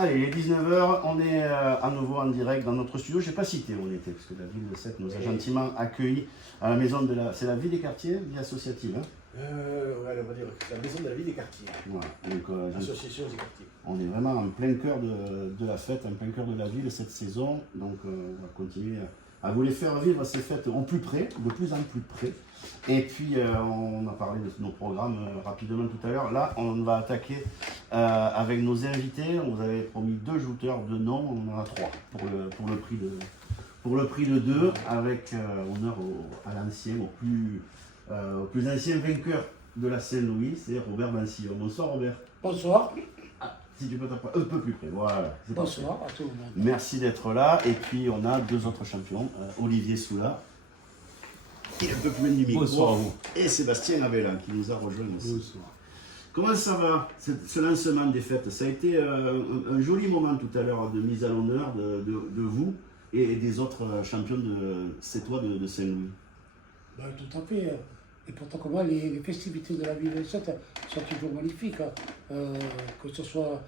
Allez, il est 19h, on est à nouveau en direct dans notre studio. Je n'ai pas cité où on était, parce que la ville de Sète nous a gentiment accueillis à la maison de la... C'est la vie des quartiers, vie associative. Hein, Ouais, on va dire que c'est la maison de la vie des quartiers. voilà. Donc, Association des quartiers. on est vraiment en plein cœur de la fête, en plein cœur de la ville cette saison. Donc on va continuer à vous les faire vivre ces fêtes en plus près, de plus en plus près. Et puis on a parlé de nos programmes rapidement tout à l'heure. Là, on va attaquer avec nos invités. On vous avait promis 2 jouteurs de nom, on en a 3 pour le prix de 2, avec honneur à l'ancien, au plus ancien vainqueur de la Saint-Louis, c'est Robert Mancillon. Bonsoir Robert. Bonsoir. Si tu peux t'approcher un peu plus près, voilà. Bonsoir à tout le monde. Merci d'être là. Et puis on a 2 autres champions, Olivier Soula, qui est un peu plus loin du micro. Bonsoir à vous. Et Sébastien Abelin, qui nous a rejoint aussi. Bonsoir. Comment ça va, ce lancement des fêtes? Ça a été un joli moment tout à l'heure de mise à l'honneur de vous et des autres champions de Sétois de Saint-Louis. Ben, tout à fait. Et pourtant, comment les festivités de la ville de Sète sont toujours magnifiques. Que ce soit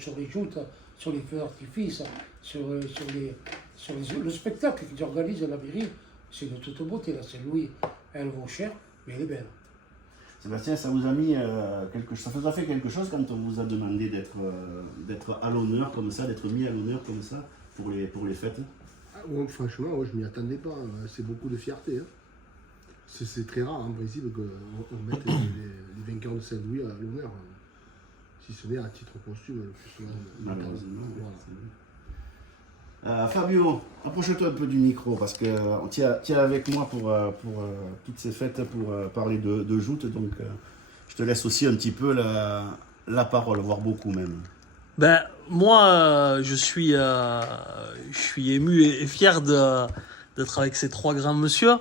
sur les joutes, sur les feux d'artifice, sur le spectacle qu'ils organisent à la mairie. C'est de toute beauté, la Saint-Louis. Elle vaut cher, mais elle est belle. Sébastien, ça vous a mis ça vous a fait quelque chose quand on vous a demandé d'être à l'honneur comme ça, d'être mis à l'honneur comme ça pour les fêtes? Ouais, franchement, je m'y attendais pas. C'est beaucoup de fierté. Hein. C'est très rare en principe qu'on mette les vainqueurs de Saint-Louis à l'honneur. Si ce n'est à titre posthume, le plus souvent. Malheureusement. Voilà. Fabio, approche-toi un peu du micro parce que tu es avec moi pour toutes ces fêtes pour parler de joutes. Donc je te laisse aussi un petit peu la parole, voire beaucoup même. Ben, moi, je suis ému et fier d'être avec ces 3 grands messieurs.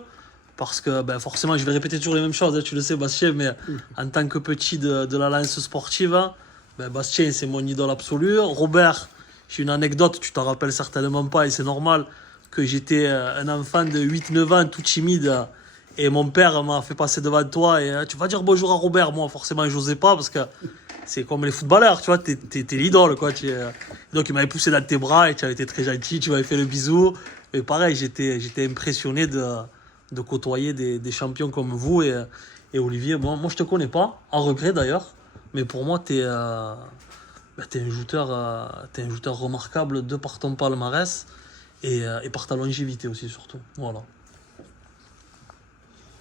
Parce que ben, forcément, je vais répéter toujours les mêmes choses, hein, tu le sais, Bastien, mais en tant que petit de la lance sportive, ben, Bastien, c'est mon idole absolue. Robert, j'ai une anecdote, tu t'en rappelles certainement pas, et c'est normal, que j'étais un enfant de 8-9 ans, tout timide, et mon père m'a fait passer devant toi, et tu vas dire bonjour à Robert. Moi, forcément, je n'osais pas, parce que c'est comme les footballeurs, tu vois, t'es l'idole, quoi. Donc, il m'avait poussé dans tes bras, et tu avais été très gentil, tu m'avais fait le bisou. Et pareil, j'étais impressionné de côtoyer des champions comme vous et Olivier. Moi, je te connais pas, en regret d'ailleurs, mais pour moi, t'es un jouteur remarquable de par ton palmarès et par ta longévité aussi, surtout. Voilà.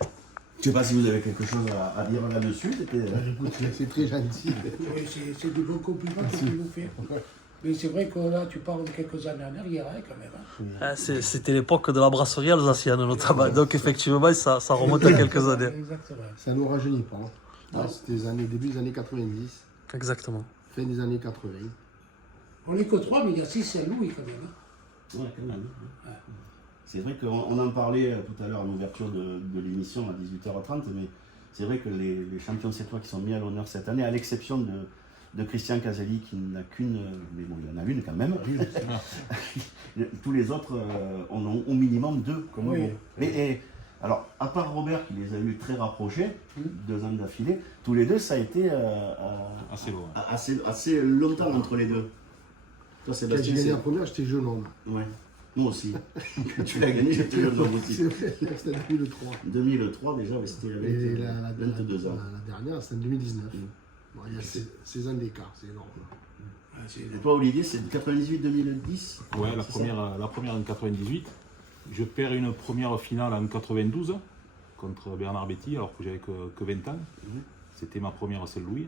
Je ne sais pas si vous avez quelque chose à dire là-dessus. Écoute, c'est très gentil. Oui, c'est du beau compliment que tu nous fais. Mais c'est vrai que là, tu parles de quelques années en arrière, hein, quand même. Hein. C'était l'époque de la brasserie alsacienne, notamment. Donc, effectivement, ça remonte à quelques années. Exactement. Ça ne nous rajeunit pas. Hein. C'était début des années 90, Exactement. fin des années 80. On n'est que 3, mais il y a 6 Saint-Louis quand même. Hein. Ouais, quand même. Ouais. C'est vrai qu'on en parlait tout à l'heure à l'ouverture de l'émission à 18h30, mais c'est vrai que les champions sétois qui sont mis à l'honneur cette année, à l'exception de Christian Caselli qui n'a qu'une, mais bon, il en a une quand même. Tous les autres en ont au minimum 2, comme Oui. vous. Alors, à part Robert qui les a eu très rapprochés, 2 ans d'affilée, tous les deux, ça a été assez longtemps entre les deux. Toi, Quand Sébastien, j'ai gagné la première, j'étais jeune homme. Ouais, moi aussi. Tu l'as gagné, j'étais jeune homme aussi. C'était 2003. 2003 déjà, mais c'était Et avec 22 ans. La dernière, c'était en 2019. Bon, il y a 16 ans d'écart, c'est énorme. Et toi, Olivier, c'est 98-2010? Ouais, la première en 98. Je perds une première finale en 92 contre Bernard Betty, alors que j'avais que 20 ans. C'était ma première Saint-Louis.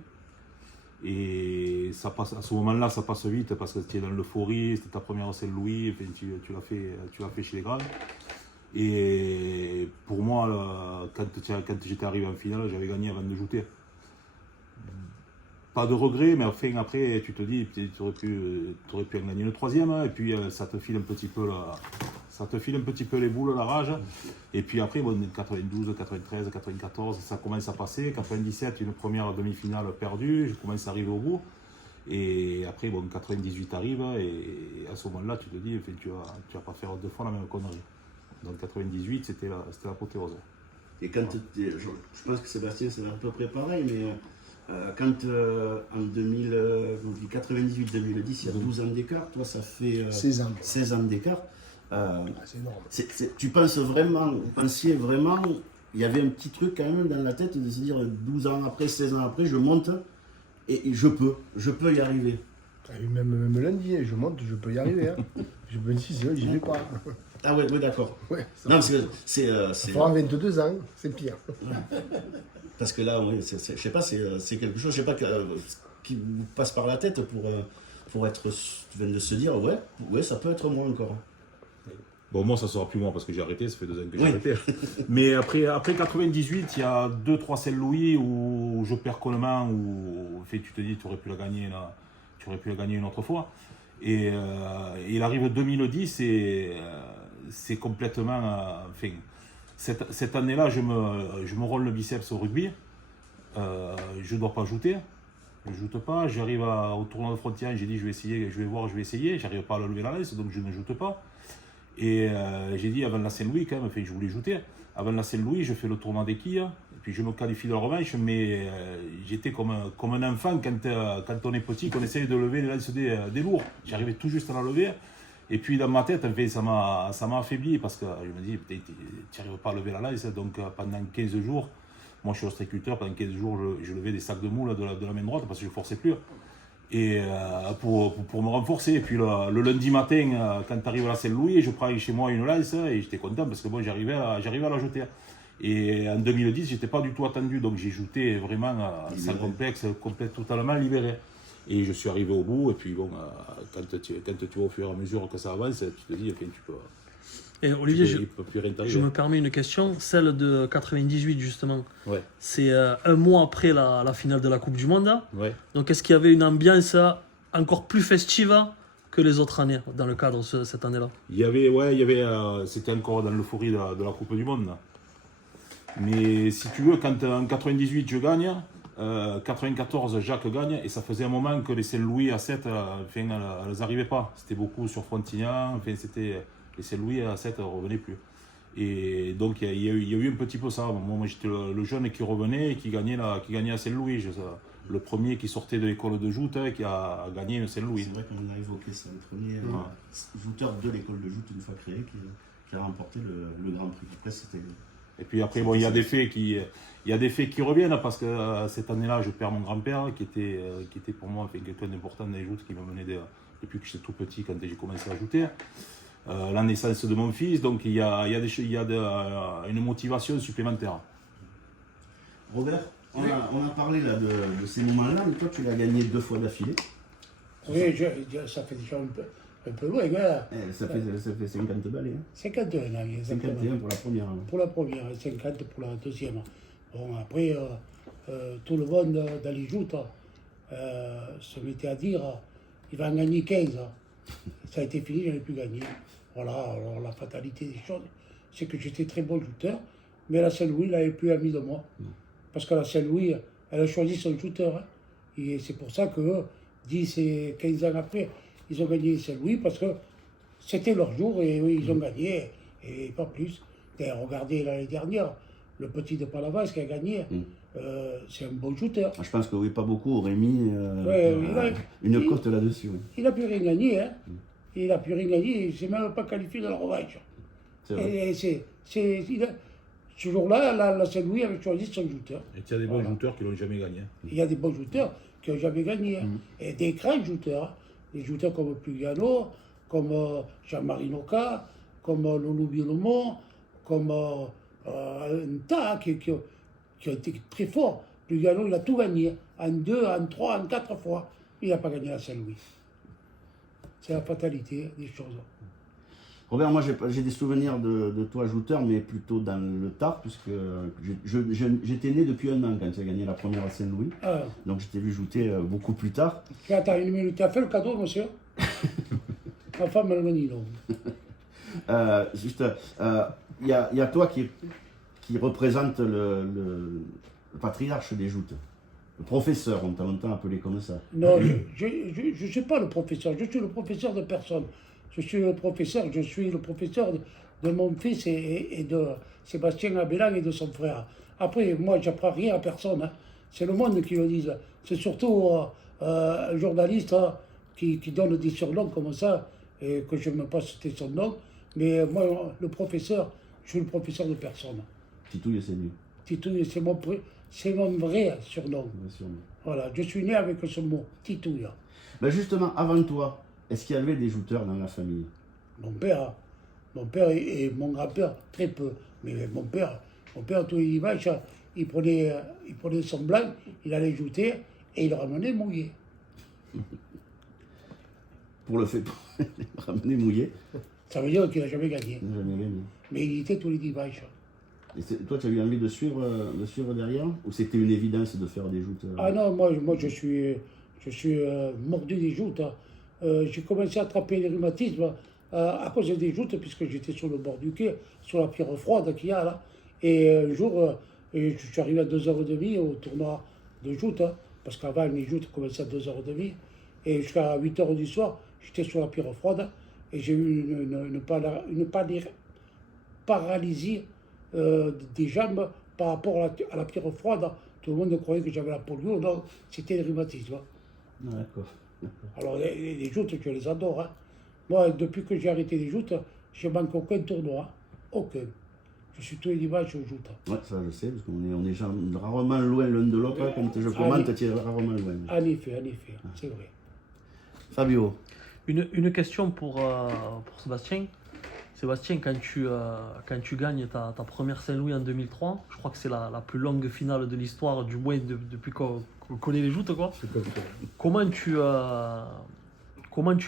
Et ça passe, à ce moment-là, ça passe vite parce que tu es dans l'euphorie, c'était ta première Saint-Louis, tu l'as fait chez les grands. Et pour moi, quand j'étais arrivé en finale, j'avais gagné avant de jouer. Pas de regret, mais enfin, après, tu te dis, tu aurais pu en gagner une 3e, hein, et puis ça te file un petit peu les boules, la rage. Et puis après, bon, 92, 93, 94, ça commence à passer. 97, une première demi-finale perdue, je commence à arriver au bout. Et après, bon, 98 arrive, et à ce moment-là, tu te dis, enfin, tu vas pas faire 2 fois la même connerie. Donc 98, c'était l'apothéose. Et quand je pense que Sébastien, c'est à peu près pareil, mais Quand en 98-2010, il y a 12 ans d'écart, toi ça fait 16 ans. 16 ans d'écart. C'est énorme. Tu penses vraiment, vous pensiez vraiment, il y avait un petit truc quand même dans la tête de se dire 12 ans après, 16 ans après, je monte et je peux y arriver. Et même lundi, je monte, je peux y arriver. Hein. Je me dis, c'est vrai, j'y vais pas. Ah ouais, d'accord. Ouais, ça Non, va. c'est Ça fera 22 ans, c'est pire. parce que là, oui, je sais pas, c'est quelque chose, je sais pas, qui vous passe par la tête pour être, de se dire, ouais, ça peut être moi encore. Bon, moi, ça sera plus moi parce que j'ai arrêté, ça fait 2 ans que j'ai Oui. arrêté. Mais après 98, il y a 2-3 Saint-Louis où je perds complètement, où en fait, tu te dis, tu aurais pu la gagner là, tu aurais pu la gagner une autre fois. Et il arrive 2010 et c'est complètement. Enfin, cette année-là, je me roule le biceps au rugby. Je ne dois pas jouter. Je ne joute pas. J'arrive au tournoi de Frontière, j'ai dit, je vais essayer. J'arrive pas à le lever la laisse, donc je ne joute pas. Et j'ai dit avant la Saint-Louis quand même, enfin, je voulais jouer. Avant la Saint-Louis, je fais le tournoi des quilles, et puis je me qualifie de la revanche, mais j'étais comme un enfant quand on est petit, qu'on essaye de lever les lances des lourds. J'arrivais tout juste à la lever, et puis dans ma tête, enfin, ça m'a affaibli, parce que je me dis, peut-être tu n'arrives pas à lever la lance, donc pendant 15 jours, moi je suis ostréiculteur, pendant 15 jours, je levais des sacs de moules de la main droite, parce que je ne forçais plus. Et pour me renforcer. Et puis le lundi matin, quand tu arrives à la Saint-Louis, je prends chez moi une lance et j'étais content parce que bon, j'arrivais à la jeter. Et en 2010, j'étais pas du tout attendu, donc j'ai joué vraiment sans complexe, totalement libéré. Et je suis arrivé au bout, et puis bon, quand tu vois au fur et à mesure que ça avance, tu te dis, enfin, tu peux. Et Olivier, il peut plus rien je t'arriver. me permets une question, celle de 98 justement. Ouais, C'est un mois après la finale de la Coupe du Monde. ouais. Donc est-ce qu'il y avait une ambiance encore plus festive que les autres années dans le cadre de cette année-là? Il y avait, c'était encore dans l'euphorie de la Coupe du Monde. Mais si tu veux, quand en 98 je gagne, 94 Jacques gagne, et ça faisait un moment que les Saint-Louis à 7, elles n'arrivaient pas. C'était beaucoup sur Frontignan, enfin, les Saint-Louis à 7 ne revenaient plus. Et donc il y a eu un petit peu ça. Moi j'étais le jeune qui revenait et qui gagnait à Saint-Louis. Le premier qui sortait de l'école de joute qui a gagné un Saint-Louis. C'est vrai qu'on a évoqué ça, le premier jouteur de l'école de joute une fois créé qui a remporté le Grand Prix. Après, c'était... Et puis après, bon, il y a des faits qui reviennent parce que cette année-là, je perds mon grand-père qui était pour moi quelqu'un d'important dans les joutes, qui m'a mené depuis que j'étais tout petit quand j'ai commencé à jouer. La naissance de mon fils, donc il y a une motivation supplémentaire. Robert, on a parlé là de ces moments-là, mais toi tu l'as gagné 2 fois d'affilée. Oui, ça fait déjà un peu loin, voilà. Ça fait 50 balles. Hein. 51 ans, exactement. 51 pour la première. Hein. Pour la première et 50 pour la deuxième. Bon, après, tout le monde dans les joutes se mettait à dire il va en gagner 15. Ça a été fini, je n'ai plus gagné. Voilà, alors la fatalité des choses, c'est que j'étais très bon shooter, mais la Saint-Louis n'avait plus ami de moi. Parce que la Saint-Louis, elle a choisi son shooter. Hein. Et c'est pour ça que 10 et 15 ans après, ils ont gagné Saint-Louis, parce que c'était leur jour et oui, ils ont gagné, et pas plus. D'ailleurs, regardez l'année dernière, le petit de Palavas qui a gagné, c'est un bon shooter. Je pense que oui, pas beaucoup auraient mis une cote là-dessus. Oui. Il n'a plus rien gagné, hein. Il n'a plus rien gagné, il ne s'est même pas qualifié de la revanche. C'est vrai. Et ce jour-là, la Saint-Louis avait choisi son shooter. Et il y a des bons shooters qui l'ont jamais gagné. Il y a des bons shooters qui n'ont jamais gagné. Hein. Et des grands shooters. Hein. Des shooters comme Pugano, comme Jean-Marie Noca, comme Lolo Bielomont, comme un tas qui ont été très forts. Pugano, il a tout gagné. En 2, en 3, en 4 fois. Il n'a pas gagné la Saint-Louis. C'est la fatalité des choses. Robert, moi j'ai des souvenirs de toi jouteur, mais plutôt dans le tard, puisque j'étais né depuis 1 an quand tu as gagné la première à Saint-Louis. Ah. Donc je t'ai vu jouer beaucoup plus tard. Attends une minute, tu as fait le cadeau, monsieur? Ma femme me l'a donné, non. Il y a toi qui représente le patriarche des joutes. Le professeur, on t'a longtemps appelé comme ça. Non, je ne suis pas le professeur, je suis le professeur de personne. Je suis le professeur de mon fils et de Sébastien Abélan et de son frère. Après, moi, j'apprends rien à personne. Hein. c'est le monde qui le dit. C'est surtout un journaliste qui donne des surnoms comme ça, et que je n'aime pas citer son nom. Mais moi, le professeur, je suis le professeur de personne. Titouille, c'est mieux. Titouille, c'est mon vrai surnom. Bien sûr. Voilà, je suis né avec ce mot, Titouille. Ben justement, avant toi, est-ce qu'il y avait des jouteurs dans la famille? Mon père et mon grand-père, très peu. Mais mon père, tous les dimanches, il prenait son blanc, il allait jouter et il le ramenait mouillé. Pour le fait, ramener mouillé, Ça veut dire qu'il n'a jamais gagné. il n'a jamais gagné. Mais il était tous les dimanches. Et toi, tu as eu envie de suivre derrière? Ou c'était une évidence de faire des joutes Ah non, moi je suis mordu des joutes. J'ai commencé à attraper les rhumatismes à cause des joutes, puisque j'étais sur le bord du quai, sur la pierre froide qu'il y a là. Et un jour, je suis arrivé à 2h30 au tournoi de joutes, parce qu'avant les joutes commençaient à 2h30. Et jusqu'à 8h du soir, j'étais sur la pierre froide et j'ai eu une paralysie des jambes par rapport à la pierre froide. Tout le monde croyait que j'avais la polio, non, c'était le rhumatisme. D'accord. Alors les joutes, je les adore. Hein. Moi, depuis que j'ai arrêté les joutes, je ne manque aucun tournoi. Hein. Aucun. Je suis tous les dimanches aux joutes. Ouais, ça je sais, parce qu'on est rarement loin l'un de l'autre. Quand je commente, tu es rarement loin. En effet, c'est vrai. Fabio, Une question pour Sébastien. Sébastien, quand tu gagnes ta première Saint-Louis en 2003, je crois que c'est la plus longue finale de l'histoire, du moins depuis qu'on connaît les joutes, quoi. Comment tu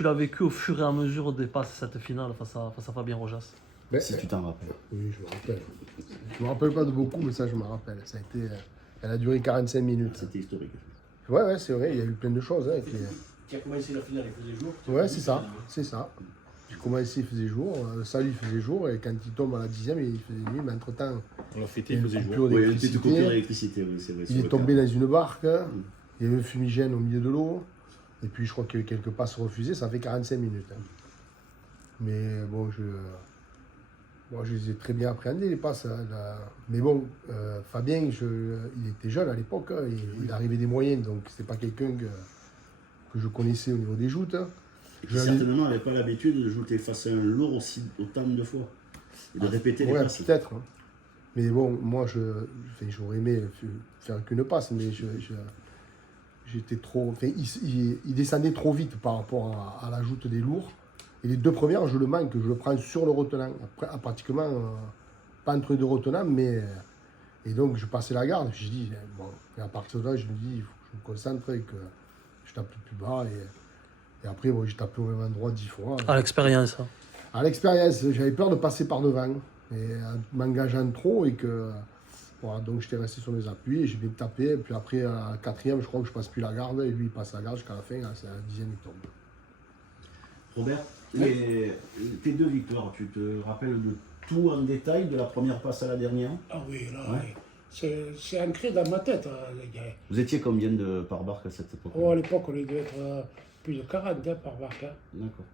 l'as vécu au fur et à mesure des passes, cette finale face à Fabien Rojas? Mais, si tu t'en rappelles. oui, je me rappelle. Je me rappelle pas de beaucoup, mais ça, je me rappelle. Ça a été, elle a duré 45 minutes. C'était historique. Ouais, c'est vrai, il y a eu plein de choses. Hein, Tu as commencé la finale, il faisait jour. Ouais, c'est ça. J'ai commencé, il faisait jour, Salut, il faisait jour, et quand il tombe à la 10e, il faisait nuit, mais entre-temps, On l'a fêté, il y a il une faisait coupure jour. Oui, il y a une petite d'électricité. coupure d'électricité, oui, c'est vrai. Il est tombé dans une barque, il y avait un fumigène au milieu de l'eau, et puis je crois qu'il y a eu quelques passes refusées, ça fait 45 minutes. Hein. Mais bon, je les ai très bien appréhendées, les passes. Hein, là. Mais bon, Fabien, il était jeune à l'époque, hein, il arrivait des moyens, donc c'est pas quelqu'un que je connaissais au niveau des joutes. Hein. Et qui certainement n'avait pas l'habitude de jouer face à un lourd aussi autant de fois. Et de répéter les Ouais, passes. peut-être. Hein. Mais bon, moi, j'aurais aimé faire qu'une passe, mais j'étais trop. Enfin, il descendait trop vite par rapport à la joute des lourds. Et les deux premières, je le manque, je le prends sur le retenant. Après, pratiquement, pas entre deux retenants, mais. Et donc, je passais la garde, je dis, bon, et à partir de là, je me dis, il faut que je me concentre et que je tape plus bas. Et après, bon, j'ai tapé au même endroit 10 fois. À l'expérience. Hein. À l'expérience, j'avais peur de passer par devant, et en m'engageant trop, et que. Voilà, donc j'étais resté sur mes appuis, et j'ai bien tapé, et puis après, à la 4e, je crois que je passe plus la garde, et lui, il passe la garde jusqu'à la fin, c'est à la 10e, il tombe. Robert, tes deux victoires, tu te rappelles de tout en détail, de la première passe à la dernière? Ah oui, là, Ouais. oui. C'est ancré dans ma tête. Hein, les gars. Vous étiez combien par barque à cette époque? Oh, à l'époque, on devait être plus de 40 par barque. Hein. D'accord.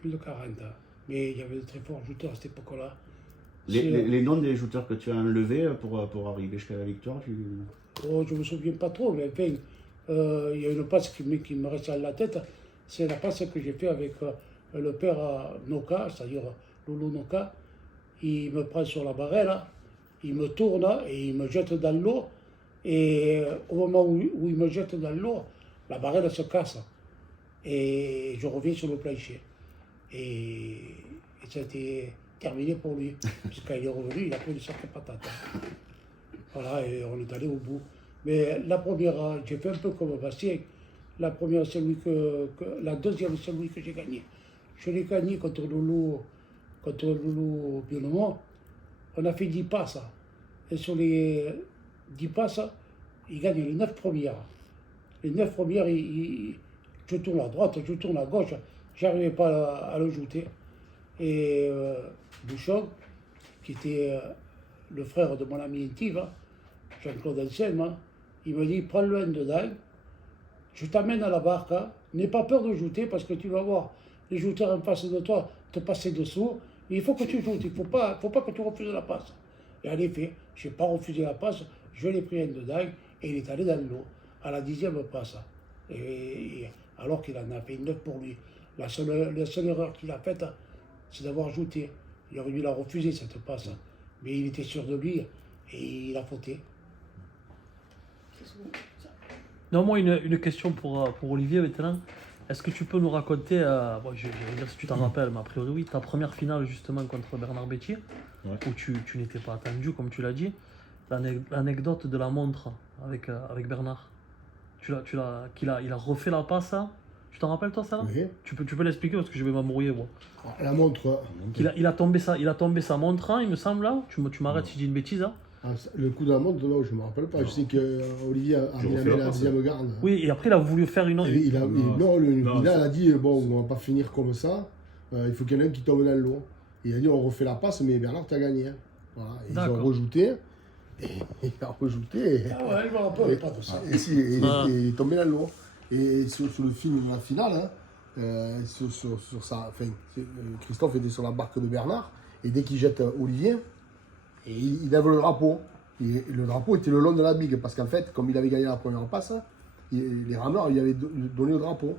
Plus de 40. Hein. Mais il y avait de très forts jouteurs à cette époque-là. Les noms des jouteurs que tu as enlevés pour arriver jusqu'à la victoire, Oh, je ne me souviens pas trop, mais enfin, il y a une passe qui me reste à la tête. C'est la passe que j'ai fait avec le père Noka, c'est-à-dire Loulou Noka. Il me prend sur la barrelle, il me tourne et il me jette dans l'eau. Et au moment où il me jette dans l'eau, la barrelle se casse. Et je reviens sur le plancher. Et ça a été terminé pour lui. Parce qu'il est revenu, il a pris une sacrée patate. Voilà, et on est allé au bout. Mais la première, j'ai fait un peu comme Bastien. La première, la deuxième, celui que j'ai gagné. Je l'ai gagné contre Loulou Bionomont. On a fait 10 passes. Et sur les 10 passes, il gagne les 9 premières. Les 9 premières, je tourne à droite, je tourne à gauche. J'arrivais pas à le jouter. Et Bouchon, qui était le frère de mon ami intime, Jean-Claude Anselme, il me dit, prends-le dedans, je t'amène à la barque, n'aie pas peur de jouter parce que tu vas voir les jouteurs en face de toi te passer dessous, mais il faut que tu joutes, il ne faut pas que tu refuses la passe. Et en effet, je n'ai pas refusé la passe, je l'ai pris en dedans et il est allé dans l'eau à la 10e passe. Alors qu'il en a fait une 9 pour lui. La seule erreur qu'il a faite, c'est d'avoir ajouté. Il aurait dû la refuser cette passe. Mais il était sûr de lui et il a fauté. Non, moi, une question pour Olivier maintenant. Est-ce que tu peux nous raconter, bon, je vais dire si tu t'en rappelles, mais a priori oui, ta première finale justement contre Bernard Bétier, Ouais. où tu n'étais pas attendu, comme tu l'as dit, l'anecdote de la montre avec Bernard. Il a refait la passe, ça. Tu t'en rappelles toi ça là? Oui. Tu peux l'expliquer parce que je vais m'embrouiller moi. La montre, Il a tombé sa montre, hein, il me semble là. Tu m'arrêtes si je dis une bêtise. Hein. le coup de la montre, non, je ne me rappelle pas. Je sais qu'Olivier a mis la deuxième garde. Oui, et après il a voulu faire une. Et il Non, a dit bon, on va pas finir comme ça. Il faut qu'il y en ait un qui tombe dans l'eau. Il a dit on refait la passe, mais Bernard t'as gagné. Hein. Voilà. Et ils ont rajouté. Et il a rajouté. Ah ouais, je me rappelle pas de ça. Et il est tombé dans l'eau. Et sur le film de la finale, hein, sur sa, enfin, Christophe était sur la barque de Bernard. Et dès qu'il jette Olivier, et il lève le drapeau. Et le drapeau était le long de la bigue. Parce qu'en fait, comme il avait gagné la première passe, les rameurs lui avaient donné le drapeau.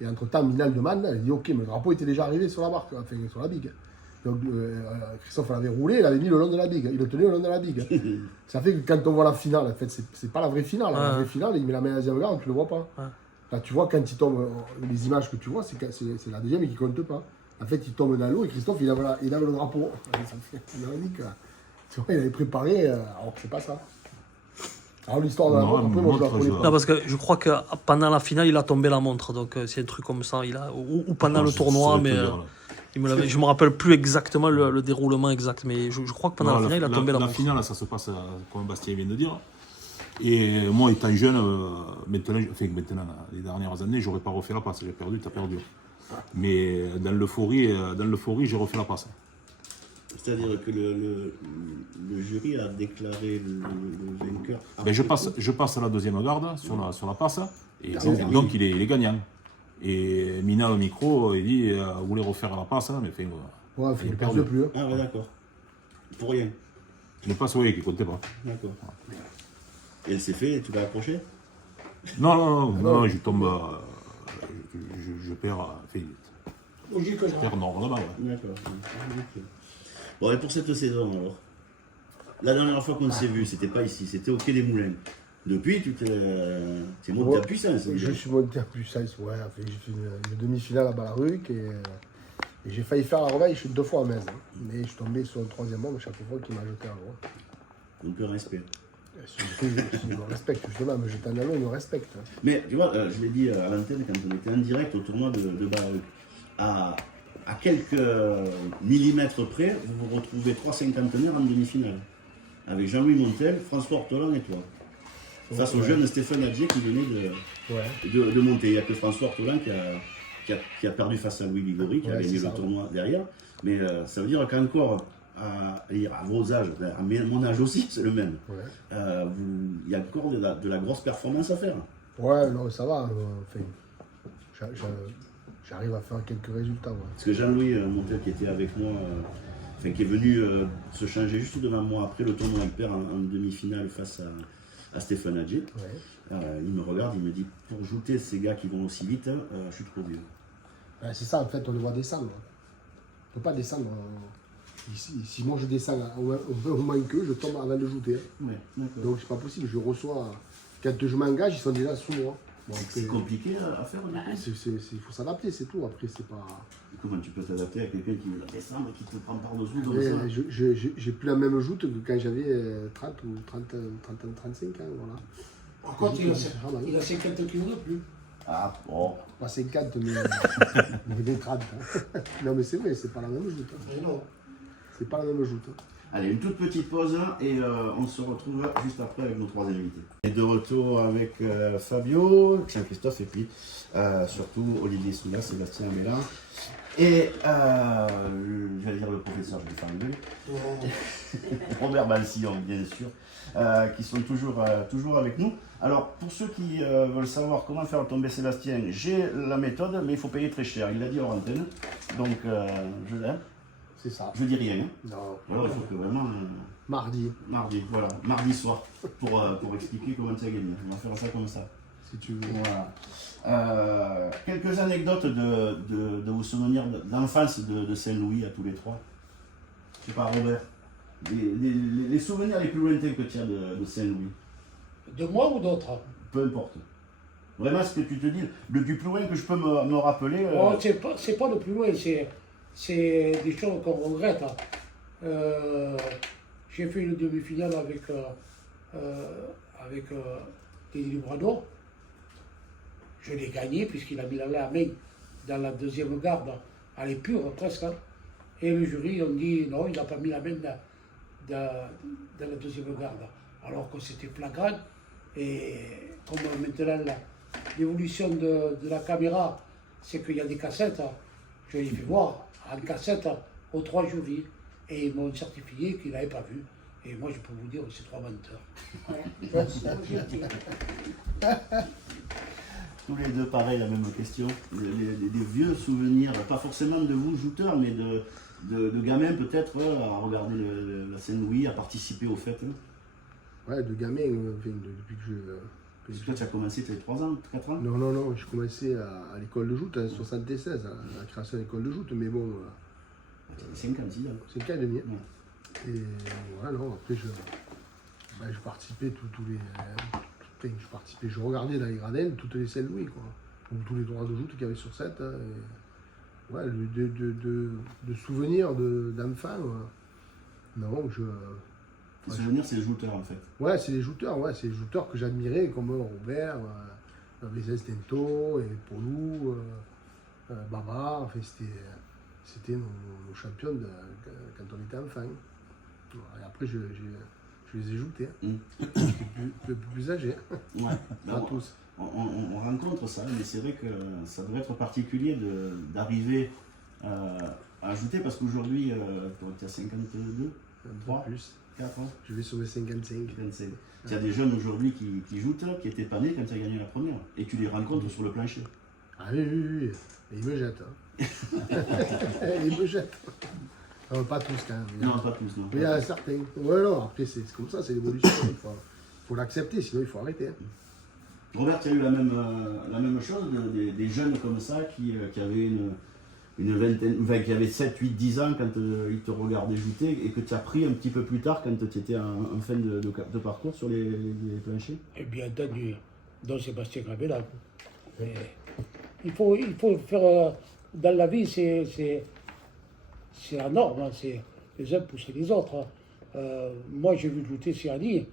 Et entre-temps, Minal demande, il dit ok, mais le drapeau était déjà arrivé sur la barque, enfin sur la bigue. Donc Christophe l'avait roulé, il avait mis le long de la bigue, il le tenait le long de la bigue. Ça fait que quand on voit la finale, en fait, c'est pas la vraie finale. La vraie finale, il met la main à la deuxième garde, tu le vois pas. Là, tu vois, quand il tombe, les images que tu vois, c'est la deuxième qui compte pas. En fait, il tombe dans l'eau et Christophe, il avait le drapeau. Ça fait ironique. Tu vois, il avait préparé, alors que c'est pas ça. Alors l'histoire de la montre, après, moi je la connais pas. Non, parce que je crois que pendant la finale, il a tombé la montre. Donc c'est un truc comme ça. Ou pendant le tournoi, mais je me rappelle plus exactement le déroulement exact. Mais je crois que pendant la finale, il a tombé la montre. La finale, ça se passe, comme Bastien vient de dire. Et moi, étant jeune, maintenant, les dernières années, j'aurais pas refait la passe. J'ai perdu, t'as perdu. Mais dans l'euphorie, j'ai refait la passe. C'est-à-dire que le jury a déclaré le vainqueur. Ben, je passe à la deuxième garde sur la passe, et donc il est gagnant. Et Mina au micro, il dit vous voulez refaire la passe, mais enfin, Ouais, il ne perd plus. Hein. Ah ouais, d'accord. Pour rien. une passe oui, qui comptait pas. D'accord. Et elle s'est fait, tu l'as accroché? Non, je tombe, je perds, Logique, je perds normalement. Ouais. D'accord. Ok. Bon, et pour cette saison alors, la dernière fois qu'on s'est vu, c'était pas ici, c'était au Quai des Moulins. Depuis, tu t'es monté à puissance. Je suis monté à puissance, ouais. J'ai fait une demi-finale à Balaruc et j'ai failli faire la revanche 2 fois à Metz. Hein. Mais je suis tombé sur le 3e homme chaque fois qu'il m'a jeté à l'eau. Donc le respect. Il me respecte, justement, me jeter à l'eau, il me respecte. Hein. Mais tu vois, je l'ai dit à l'antenne quand on était en direct au tournoi de Balaruc. À quelques millimètres près, vous vous retrouvez 3 cinquantenaires en demi-finale. Avec Jean-Louis Montel, François Ortolan et toi. Face au jeune Stéphane Adjier qui venait de monter. Il n'y a que François Ortolan qui a perdu face à Louis Ligori, qui a gagné le tournoi derrière. Mais ça veut dire qu'encore, à vos âges, à mon âge aussi, c'est le même. Ouais. Il y a encore de la grosse performance à faire. Ouais, non, ça va. J'arrive à faire quelques résultats. Ouais. Parce que Jean-Louis Montel qui était avec moi, qui est venu se changer juste devant moi après le tournoi, il perd en demi-finale face à Stéphane Adjier. Ouais. Il me regarde, il me dit pour ajouter ces gars qui vont aussi vite, je suis trop vieux. C'est ça, en fait, on le voit descendre. On ne peut pas descendre. Si moi je descends au moins qu'eux, je tombe avant de jouter. Hein. Ouais, d'accord. Donc c'est pas possible, je reçois. Quand je m'engage, ils sont déjà sous moi. Bon, C'est compliqué à faire. Il faut s'adapter, c'est tout. Après, c'est pas. Comment tu peux t'adapter à quelqu'un qui veut descendre et qui te prend par-dessous comme ça? J'ai plus la même joute que quand j'avais 30 ou 35 ans. Voilà. Par contre, il a 50 kilos de plus. Ah bon. Pas 50, mais des 30. Hein. Non, mais c'est vrai, c'est pas la même joute. Hein. Non. C'est pas la même joute. Hein. Allez, une toute petite pause et on se retrouve juste après avec nos 3 invités. Et de retour avec Fabio, Christophe et puis surtout Olivier Soula, Sébastien Mélin et j'allais dire le professeur, je vais faire une Robert Balsillon, bien sûr, qui sont toujours avec nous. Alors, pour ceux qui veulent savoir comment faire tomber Sébastien, j'ai la méthode, mais il faut payer très cher. Il l'a dit hors antenne, donc je l'aime. C'est ça. Je dis rien. Hein. Non. Alors, il faut que vraiment. Mardi, Mardi, voilà. Mardi soir. Pour expliquer comment tu as gagné. On va faire ça comme ça. si tu veux. Voilà. Quelques anecdotes de vos souvenirs d'enfance de Saint-Louis à tous les trois. Je sais pas, Robert. Les souvenirs les plus lointains que tu as de Saint-Louis. De moi ou d'autres? Peu importe. Vraiment, ce que tu te dis, du plus loin que je peux me rappeler. Oh, c'est pas le plus loin, c'est des choses qu'on regrette. J'ai fait une demi-finale avec Teddy Lubrano. Je l'ai gagné puisqu'il a mis la main dans la deuxième garde, elle est pure presque. Hein. Et le jury ont dit non, il n'a pas mis la main dans la deuxième garde. Alors que c'était flagrant. Et comme maintenant l'évolution de la caméra, c'est qu'il y a des cassettes, je l'ai fait voir en cassette aux trois jurys. Et ils m'ont certifié qu'ils n'avaient pas vu. Et moi, je peux vous dire, c'est trois menteurs. Tous les deux, pareil, la même question. Des vieux souvenirs, pas forcément de vous, jouteurs, mais de gamins peut-être, à regarder la Saint-Louis, à participer aux fêtes. Ouais, de gamin, depuis que je. Parce que toi, tu as commencé, tu avais 3 ans, 4 ans? Non, je commençais à l'école de joute, en 76, à la création de l'école de joute, mais bon, Tu avais 5 ans, 6 ans. c'est le cas de mien. Ouais. Et voilà, non, après, je participais tous les. Je participais, je regardais dans les gradins toutes les Saint-Louis, quoi. Ou tous les droits de joute qu'il y avait sur 7. Ouais, de souvenirs d'enfants. Non, Les souvenirs, c'est le jouteur, en fait. ouais, c'est les jouteurs que j'admirais, comme Robert, les Estinto, et Paulou, Baba, enfin, c'était nos champions quand on était enfant. Et après, je les ai joutés. J'étais plus âgé. Ouais. Pas Ben, tous. on rencontre ça, mais c'est vrai que ça doit être particulier d'arriver à ajouter, parce qu'aujourd'hui, tu as 52, Un peu 3, plus. 4 ans, Je vais sur les 55. 25. Il y a des jeunes aujourd'hui qui jouent, qui étaient pas nés quand tu as gagné la première. Et tu les rencontres sur le plancher. Ah oui. Et ils me jettent. Hein. Ils me jettent. Non, pas tous quand même. Non, pas tous, non. Mais il y a certains. Ouais, non, après c'est comme ça, c'est l'évolution. Il faut l'accepter, sinon il faut arrêter. Hein. Robert, tu as eu la même chose, des jeunes comme ça qui avaient une vingtaine, enfin, qui avaient 7, 8, 10 ans quand ils te regardaient jouter et que tu as pris un petit peu plus tard quand tu étais en fin de parcours sur les planchers? Et bien entendu, Don Sébastien Gravella. Il faut faire. Dans la vie, c'est la norme, hein, c'est les uns pousser les autres. Moi, j'ai vu jouer Siani,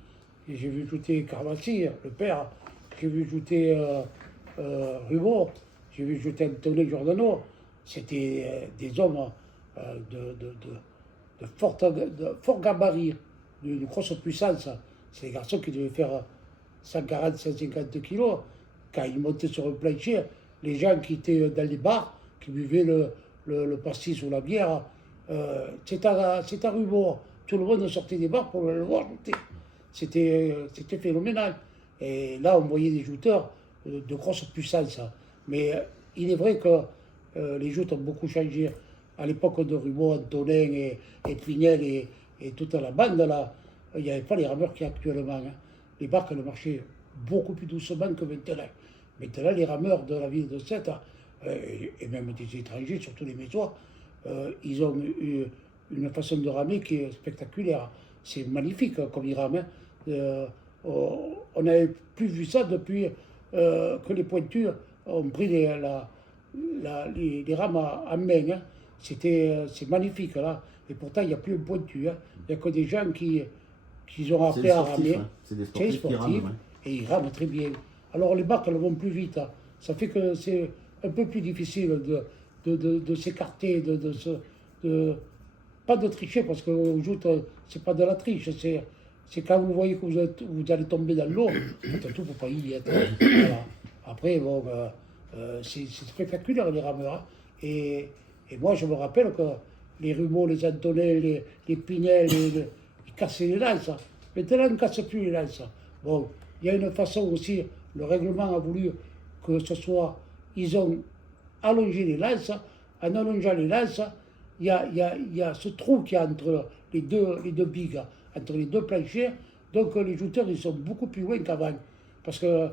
j'ai vu jouer Carvassi, le père, j'ai vu jouer Rubo, j'ai vu jouer Antonio Giordano. C'était des hommes de fort gabarit, de grosse puissance. C'est des garçons qui devaient faire 140, 150 kilos. Quand ils montaient sur le plancher, les gens qui étaient dans les bars, qui buvaient le pastis ou la bière, c'est à Rubo. Tout le monde sortait des bars pour le voir jouer. C'était phénoménal. Et là, on voyait des jouteurs de grosse puissance. Mais il est vrai que les joutes ont beaucoup changé. À l'époque de Rubo, Antonin et Pinel et toute la bande, là, il n'y avait pas les rameurs qu'il y a actuellement. Hein. Les barques ne marchaient beaucoup plus doucement que maintenant. Maintenant, les rameurs de la ville de Sète, et même des étrangers, surtout les Mésois, ils ont eu une façon de ramer qui est spectaculaire. C'est magnifique comme ils rament. Hein. On n'avait plus vu ça depuis que les pointures ont pris les rames en main. Hein. C'est magnifique là. Et pourtant, il n'y a plus de pointu. Hein. Il n'y a que des gens qui ont appris à ramer. Hein. C'est des C'est sportifs qui rament. Ouais. et ils rament très bien. Alors les barques, elles vont plus vite. Hein. Ça fait que c'est un peu plus difficile de s'écarter, pas de tricher, parce qu'au joute, c'est pas de la triche. C'est quand vous voyez que vous allez tomber dans l'eau, faites tout pour pas y être. Voilà. Après, bon, c'est spectaculaire les rameurs. Hein. Et moi, je me rappelle que les Rumeaux, les Antonais, les Pinel, ils cassaient les lances. Maintenant, on ne casse plus les lances. Bon, il y a une façon aussi, le règlement a voulu que ce soit, ils ont allongé les lances. En allongeant les lances, il y a ce trou qu'il y a entre les deux bigues, entre les deux planchers. Donc les jouteurs, ils sont beaucoup plus loin qu'avant. Parce que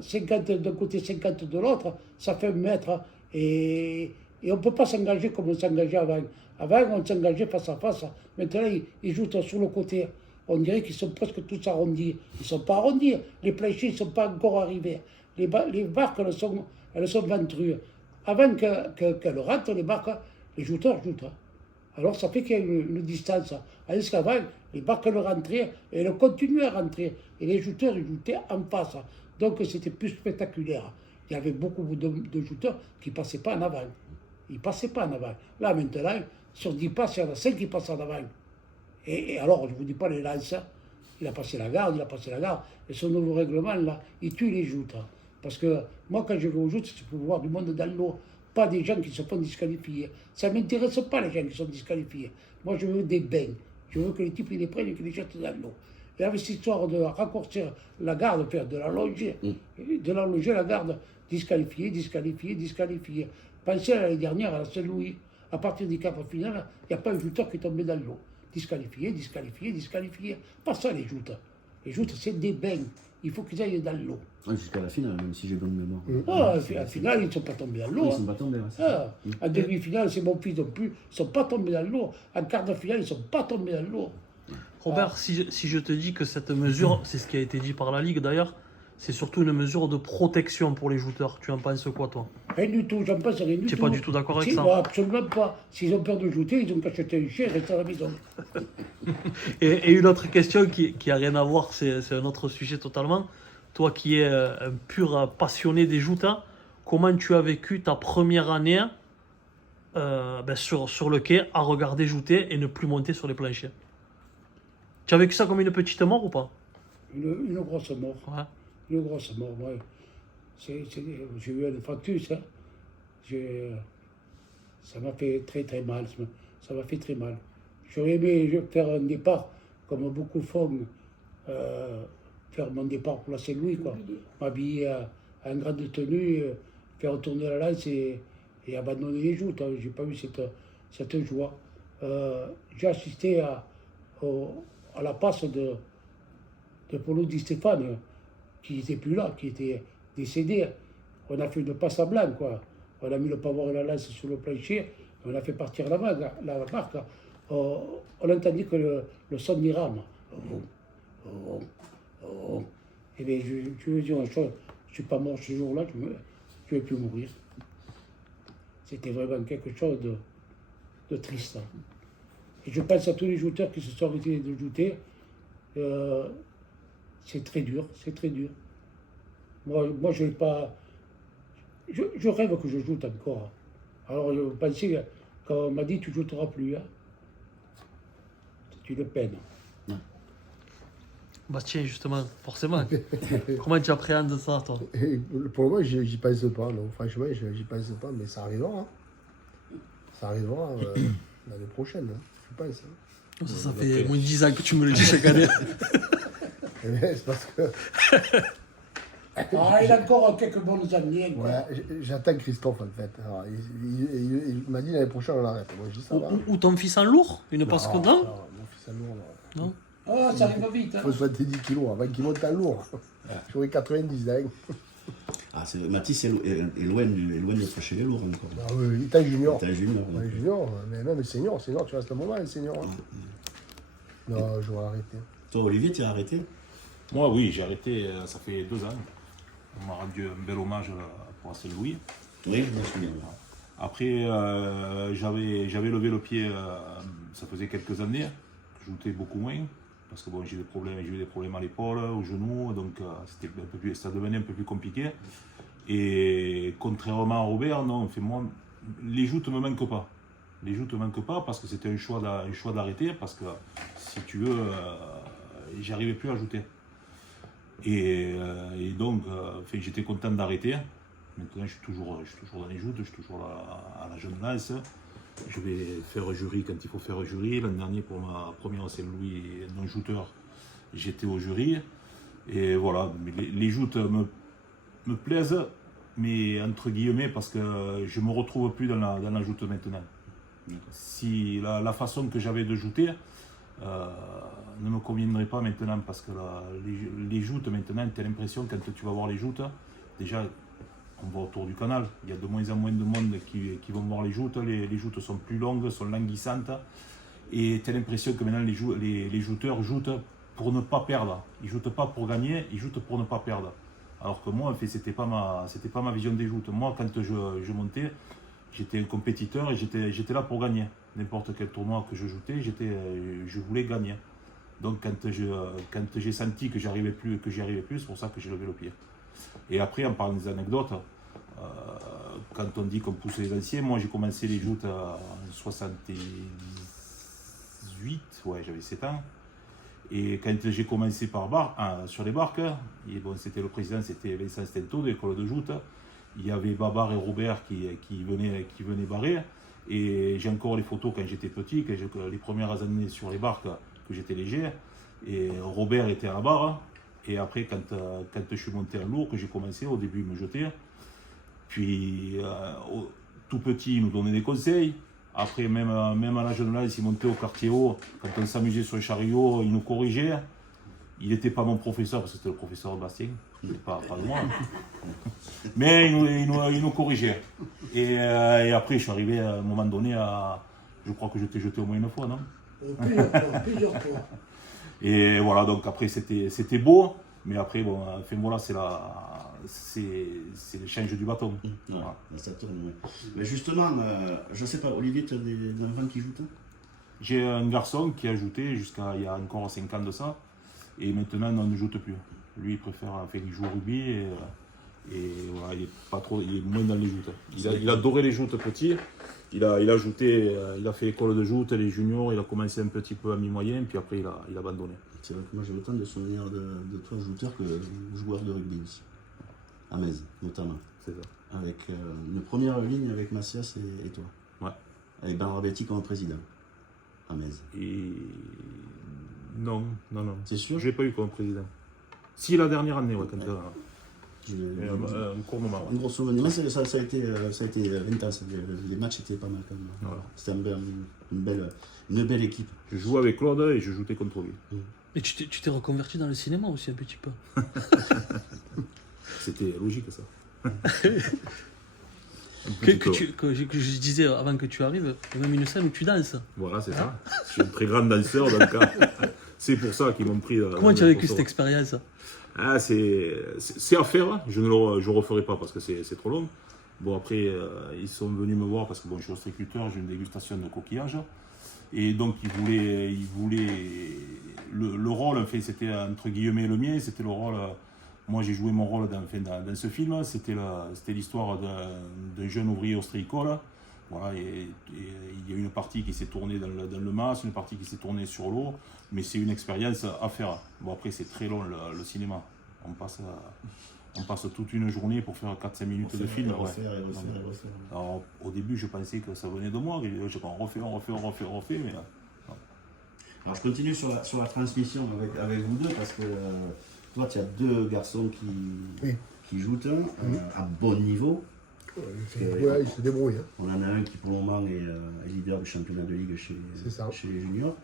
50 d'un côté, 50 de l'autre, ça fait 1 mètre. Et on ne peut pas s'engager comme on s'engageait avant. Avant, on s'engageait face à face. Maintenant, ils jouent sur le côté. On dirait qu'ils sont presque tous arrondis. Ils ne sont pas arrondis. Les planchers ne sont pas encore arrivés. Les barques, elles sont ventrues. Avant qu'elles rentrent, les barques, les jouteurs jouent. Alors ça fait qu'il y a une distance. Alors qu'avant, les barques elles rentraient et elles continuaient à rentrer. Et les jouteurs, ils joutaient en face. Donc c'était plus spectaculaire. Il y avait beaucoup de jouteurs qui ne passaient pas en avant. Ils ne passaient pas en avant. Là maintenant, sur 10 passes, il y en a 5 qui passent en avant. Et alors, je ne vous dis pas les lances, il a passé la garde. Et son nouveau règlement, là, il tue les joutes. Parce que moi, quand je vais aux joutes, c'est pour voir du monde dans l'eau. Pas des gens qui se font disqualifier. Ça ne m'intéresse pas, les gens qui sont disqualifiés. Moi, je veux des bains. Je veux que les types, ils les prennent et qu'ils les jettent dans l'eau. Et avec cette histoire de raccourcir la garde, faire de l'allonger, la garde, disqualifié. Pensez à l'année dernière, à la Saint-Louis, à partir des quarts finales, il n'y a pas un jouteur qui est tombé dans l'eau. Disqualifié. Pas ça, les joutes. Les joutes, c'est des bains. Il faut qu'ils aillent dans l'eau. Jusqu'à la finale, même si j'ai bonne mémoire. Ah, à la finale, ils ne sont pas tombés dans l'eau. Ils ne sont pas tombés. Ouais, c'est ça. En demi-finale, c'est mon fils non plus. Ils ne sont pas tombés dans l'eau. En quart de finale, ils ne sont pas tombés dans l'eau. Robert, si je te dis que cette mesure, c'est ce qui a été dit par la Ligue d'ailleurs, c'est surtout une mesure de protection pour les jouteurs. Tu en penses quoi, toi? Rien du tout, j'en pense rien du tout. Tu n'es pas du tout d'accord avec ça? Non, absolument pas. S'ils ont peur de jouter, ils ont qu'à acheter un chien et rester à la maison. Et une autre question qui a rien à voir, c'est un autre sujet totalement. Toi qui es un pur passionné des joutes, comment tu as vécu ta première année sur le quai à regarder jouter et ne plus monter sur les planchers? Tu as vécu ça comme une petite mort ou pas? Une grosse mort. Ouais. Une grosse mort, ouais. J'ai eu un infarctus. Ça m'a fait très très mal. Ça m'a fait très mal. J'aurais aimé faire un départ, comme beaucoup font, faire mon départ pour la Saint-Louis, quoi. M'habiller en grande tenue, faire tourner la lance et abandonner les joutes. J'ai pas eu cette joie. J'ai assisté à la passe de Paulo Di Stéphane, qui n'était plus là, qui était décédé. On a fait une passe à blanc, quoi. On a mis le pavot et la lance sur le plancher, on a fait partir la barque. On entendit que le son y rame. Et bien, je veux dire une chose, je ne suis pas mort ce jour-là, je ne vais plus mourir. C'était vraiment quelque chose de triste. Et je pense à tous les jouteurs qui se sont arrêtés de jouter. C'est très dur. Moi je n'ai pas. Je rêve que je joue encore. Alors, je pensais, quand on m'a dit tu ne joueras plus, c'est une peine. Bastien, justement, forcément. Comment tu appréhendes ça, toi? Et pour le moment, j'y pense pas. Non. Franchement, j'y pense pas, mais ça arrivera. Ça arrivera l'année prochaine, je pense. Ça fait moins de 10 ans que tu me le dis chaque année. Eh bien, c'est parce que. Il a encore quelques bonnes années. Ouais, j'attends Christophe en fait. Alors, il m'a dit l'année prochaine on arrête. Moi je dis ça va. Ou ton fils en lourd? Une passe que non? Mon fils en lourd. Non. Ah, ça arrive vite. Il faut 70 kilos avant qu'il monte en lourd. J'aurais 90 ans. Mathis est loin d'être chez les lourds encore. Ah oui, il est en junior. Il est junior. Ouais, junior, mais même senior, tu restes un moment, senior. Non, j'aurais arrêté. Toi, Olivier, tu as arrêté? Moi, oui, j'ai arrêté, ça fait 2 ans. On m'a rendu un bel hommage pour la Saint-Louis. Oui, je me souviens. Après, j'avais levé le pied, ça faisait quelques années. Je jouais beaucoup moins, parce que bon, j'ai eu des problèmes à l'épaule, au genou, donc ça devenait un peu plus compliqué. Et contrairement à Robert, non, moi, les joutes ne me manquent pas. Les joutes ne me manquent pas parce que c'était un choix d'arrêter, parce que si tu veux, j'arrivais plus à jouer. Et donc, j'étais content d'arrêter. Maintenant, je suis toujours dans les joutes, je suis toujours à la jeune lance. Je vais faire jury quand il faut faire jury. L'an dernier, pour ma première Saint-Louis non-jouteur, j'étais au jury. Et voilà, les joutes me plaisent, mais entre guillemets, parce que je ne me retrouve plus dans la joute maintenant. si la façon que j'avais de jouter ne me conviendrait pas maintenant, parce que les joutes maintenant, tu as l'impression, quand tu vas voir les joutes, déjà on va autour du canal, il y a de moins en moins de monde qui vont voir les joutes sont plus longues, sont languissantes, et tu as l'impression que maintenant les jouteurs jouent pour ne pas perdre, ils jouent pas pour gagner, ils jouent pour ne pas perdre. Alors que moi, en fait, c'était pas ma vision des joutes. Moi, quand je montais, j'étais un compétiteur et j'étais là pour gagner. N'importe quel tournoi que je joutais, je voulais gagner. Donc quand j'ai senti que j'y arrivais plus, c'est pour ça que j'ai levé le pied. Et après, en parlant des anecdotes, quand on dit qu'on pousse les anciens, moi j'ai commencé les joutes en 78, ouais, j'avais 7 ans. Et quand j'ai commencé sur les barques, et bon, c'était le président, c'était Vincent Stento de l'école de joute. Il y avait Babar et Robert qui venaient barrer. Et j'ai encore les photos quand j'étais petit, les premières années sur les barques, que j'étais léger. Et Robert était à la barre. Et après, quand je suis monté en lourd, que j'ai commencé, au début, il me jetait. Puis, tout petit, il nous donnait des conseils. Après, même à l'âge de là, il s'est monté au quartier haut. Quand on s'amusait sur les chariots, il nous corrigeait. Il n'était pas mon professeur, parce que c'était le professeur Bastien, pas de moi. Mais il nous corrigeait. Et après, je suis arrivé à un moment donné je crois que je t'ai jeté au moins une fois, non? Plusieurs fois. Et voilà, donc après, c'était beau. Mais après, bon, enfin, voilà, c'est l'échange du bâton. Voilà. Ça tourne, ouais. Mais justement, je sais pas, Olivier, tu as des enfants qui jouent? J'ai un garçon qui a joué jusqu'à il y a encore 5 ans de ça. Et maintenant, on ne joue plus. Lui, il préfère, enfin, il joue au rugby et voilà, il est moins dans les joutes. Il adorait les joutes petits. Il a fait l'école de joute, les juniors, il a commencé un petit peu à mi-moyen, puis après il a abandonné. C'est vrai que moi j'ai autant de souvenirs de toi joueur que joueur de rugby aussi. À Metz, notamment. C'est ça. Avec une première ligne avec Macias et toi. Ouais. Avec Bernard Betty comme président. À Metz. Et non. C'est sûr? Je l'ai pas eu comme président. Si, la dernière année, ouais, quand Ouais. un court moment. Un gros souvenir. Mais ça a été intense. Les matchs étaient pas mal quand même. Voilà. C'était une belle équipe. Je jouais avec Claude et je jouais contre lui. Et tu t'es reconverti dans le cinéma aussi un petit peu. C'était logique, ça. Que je disais avant que tu arrives, il y a même une scène où tu danses. Voilà, c'est ça. Je suis un très grand danseur, donc c'est pour ça qu'ils m'ont pris. Comment tu as vécu cette expérience? C'est à faire, je ne le referai pas parce que c'est trop long. Bon, après, ils sont venus me voir parce que bon, je suis ostréiculteur, j'ai une dégustation de coquillages. Et donc, ils voulaient le rôle, en fait, c'était entre guillemets le mien, c'était le rôle. Moi, j'ai joué mon rôle dans ce film. C'était l'histoire d'un jeune ouvrier ostréicole. Voilà, et il y a une partie qui s'est tournée dans le mas, une partie qui s'est tournée sur l'eau, mais c'est une expérience à faire. Bon, après, c'est très long le cinéma. On passe toute une journée pour faire 4-5 minutes de film. Refaire. Alors, au début, je pensais que ça venait de moi. On refait, mais non. Alors, je continue sur la transmission avec vous deux parce que toi, tu as deux garçons qui jouent à bon niveau. Ouais, il se débrouille. Hein. On en a un qui pour le moment est leader du championnat de ligue chez les juniors.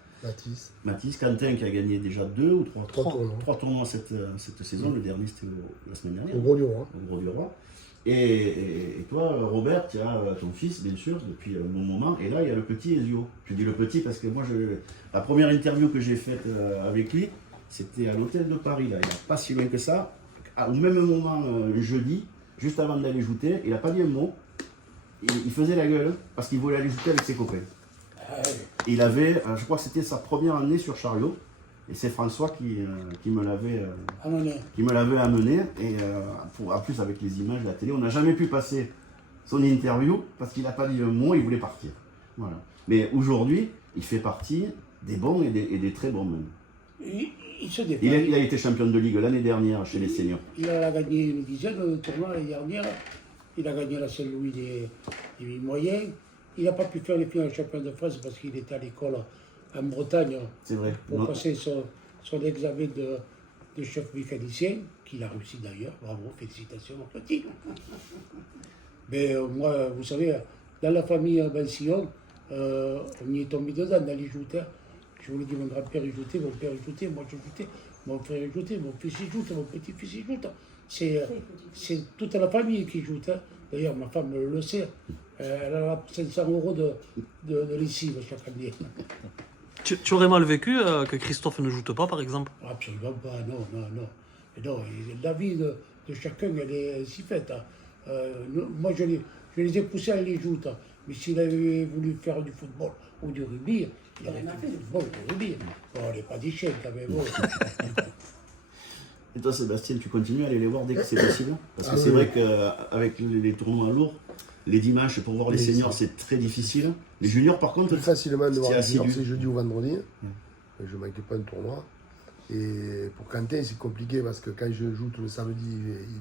Mathis, Quentin qui a gagné déjà 2 ou 3 tournois cette saison. Le dernier c'était la semaine dernière. Au Gros du Roi. Et toi, Robert, tu as ton fils, bien sûr, depuis un bon moment. Et là, il y a le petit Ezio. Je dis le petit parce que moi, la première interview que j'ai faite avec lui, c'était à l'hôtel de Paris. Là. Il n'y a pas si loin que ça. Au même moment, jeudi, juste avant d'aller jouer, il n'a pas dit un mot. Il faisait la gueule parce qu'il voulait aller jouer avec ses copains. Il avait, je crois que c'était sa première année sur chariot. Et c'est François qui me l'avait amené. Et en plus, avec les images de la télé, on n'a jamais pu passer son interview parce qu'il n'a pas dit un mot, il voulait partir. Voilà. Mais aujourd'hui, il fait partie des bons et des très bons même. Il se défend. Il a été champion de ligue l'année dernière chez les seniors. Il a gagné une dizaine de tournois l'année dernière. Il a gagné la Saint-Louis des moyens. Il n'a pas pu faire les finales champion de France parce qu'il était à l'école en Bretagne. C'est vrai. Pour passer son examen de chef mécanicien, qu'il a réussi d'ailleurs. Bravo, félicitations mon petit. Mais moi, vous savez, dans la famille Bensillon, on y est tombé dedans dans les joutes. Hein. Je vous l'ai dit, mon grand-père il joutait, mon père il joutait, moi je joutais, mon frère il joutait, mon fils il joue, mon petit-fils il joue. C'est toute la famille qui joue. Hein. D'ailleurs, ma femme le sait. Elle a 500 € de lessive chaque année. Tu aurais mal vécu que Christophe ne joute pas, par exemple? Absolument pas, non, non, non. Et non, la vie de chacun, elle est ainsi faite. Hein. Moi, je les ai poussés à les jouer. Mais s'il avait voulu faire du football ou du rugby, il aurait fait du football ou du rugby. Bon, on n'est pas des chiens quand même. Et toi, Sébastien, tu continues à aller les voir dès que c'est possible? Parce que c'est vrai qu'avec les tournois lourds, les dimanches pour voir les seniors, c'est très difficile. Les juniors, par contre, Plus facilement de voir les juniors, assidu. c'est jeudi ou vendredi. Je ne manquais pas un tournoi. Et pour Quentin, c'est compliqué parce que quand je joue le samedi,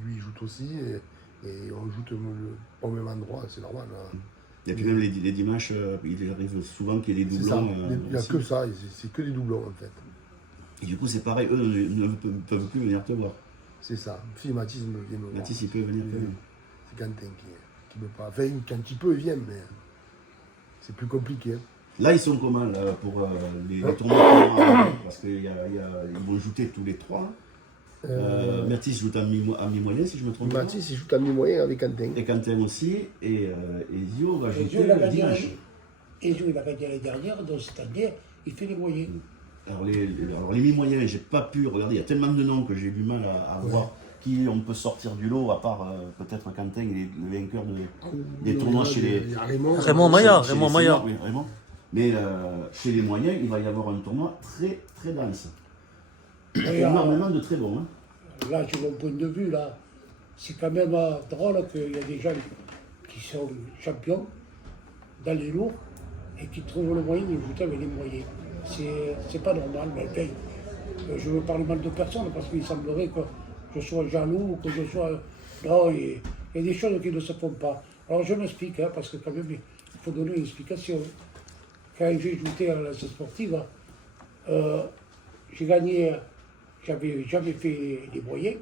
lui il joue aussi. Et on joue au même endroit, c'est normal. Hein. Et puis même les dimanches, il arrive souvent qu'il y ait des C'est ça. doublons. Il n'y a aussi. que ça, c'est que des doublons en fait. Et du coup, c'est pareil, eux ne peuvent plus venir te voir. C'est ça. Fille Mathis me vient me voir. Mathis, il peut venir te voir. C'est Quentin qui ne peut pas. Enfin, quand il peut, il vient, mais c'est plus compliqué. Hein. Là, ils sont comment là, pour les tournois? Parce qu'ils vont jouer tous les trois. Mathis joue à mi-moyen, si je me trompe pas. Mathis, il joue à mi-moyen avec Quentin. Et Quentin aussi. Et Zio va jouer Zio, il a le gagné dimanche. Et Zio, il a gagné l'année dernière, donc cette année, il fait les moyens. Alors les mi-moyens, j'ai pas pu regarder. Il y a tellement de noms que j'ai du mal à voir qui on peut sortir du lot, à part peut-être Quentin, il est le vainqueur des tournois chez les. Il y a Raymond. Raymond Maillard, chez les Raymond Maillard. seniors, oui, Raymond. Mais chez les moyens, il va y avoir un tournoi très très dense. Il y a énormément de très bons. Hein. Là, sur mon point de vue, là, c'est quand même drôle qu'il y a des gens qui sont champions dans les lourds et qui trouvent le moyen de jouer avec les moyens. C'est pas normal, mais enfin, je veux parler mal de personne parce qu'il semblerait que je sois jaloux ou que je sois. Non, il y a des choses qui ne se font pas. Alors je m'explique, hein, parce que quand même, il faut donner une explication. Quand j'ai joué à la sportive, j'ai gagné. J'avais jamais fait les moyens.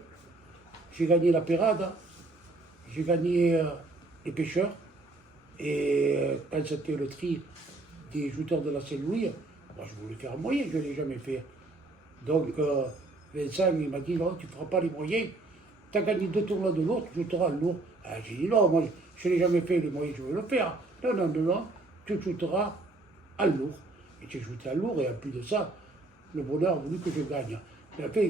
J'ai gagné la Pérade, j'ai gagné les pêcheurs. Et quand c'était le tri des jouteurs de la Saint-Louis, moi, je voulais faire un moyen, je ne l'ai jamais fait. Donc Vincent il m'a dit non, tu ne feras pas les moyens. Tu as gagné 2 tournois de lourd, tu joueras le lourd. J'ai dit non, moi je ne l'ai jamais fait les moyens, je veux le faire. Non, non, non, non, tu joueras à lourd. Et j'ai joué à lourd et en plus de ça, le bonheur a voulu que je gagne. Mais enfin,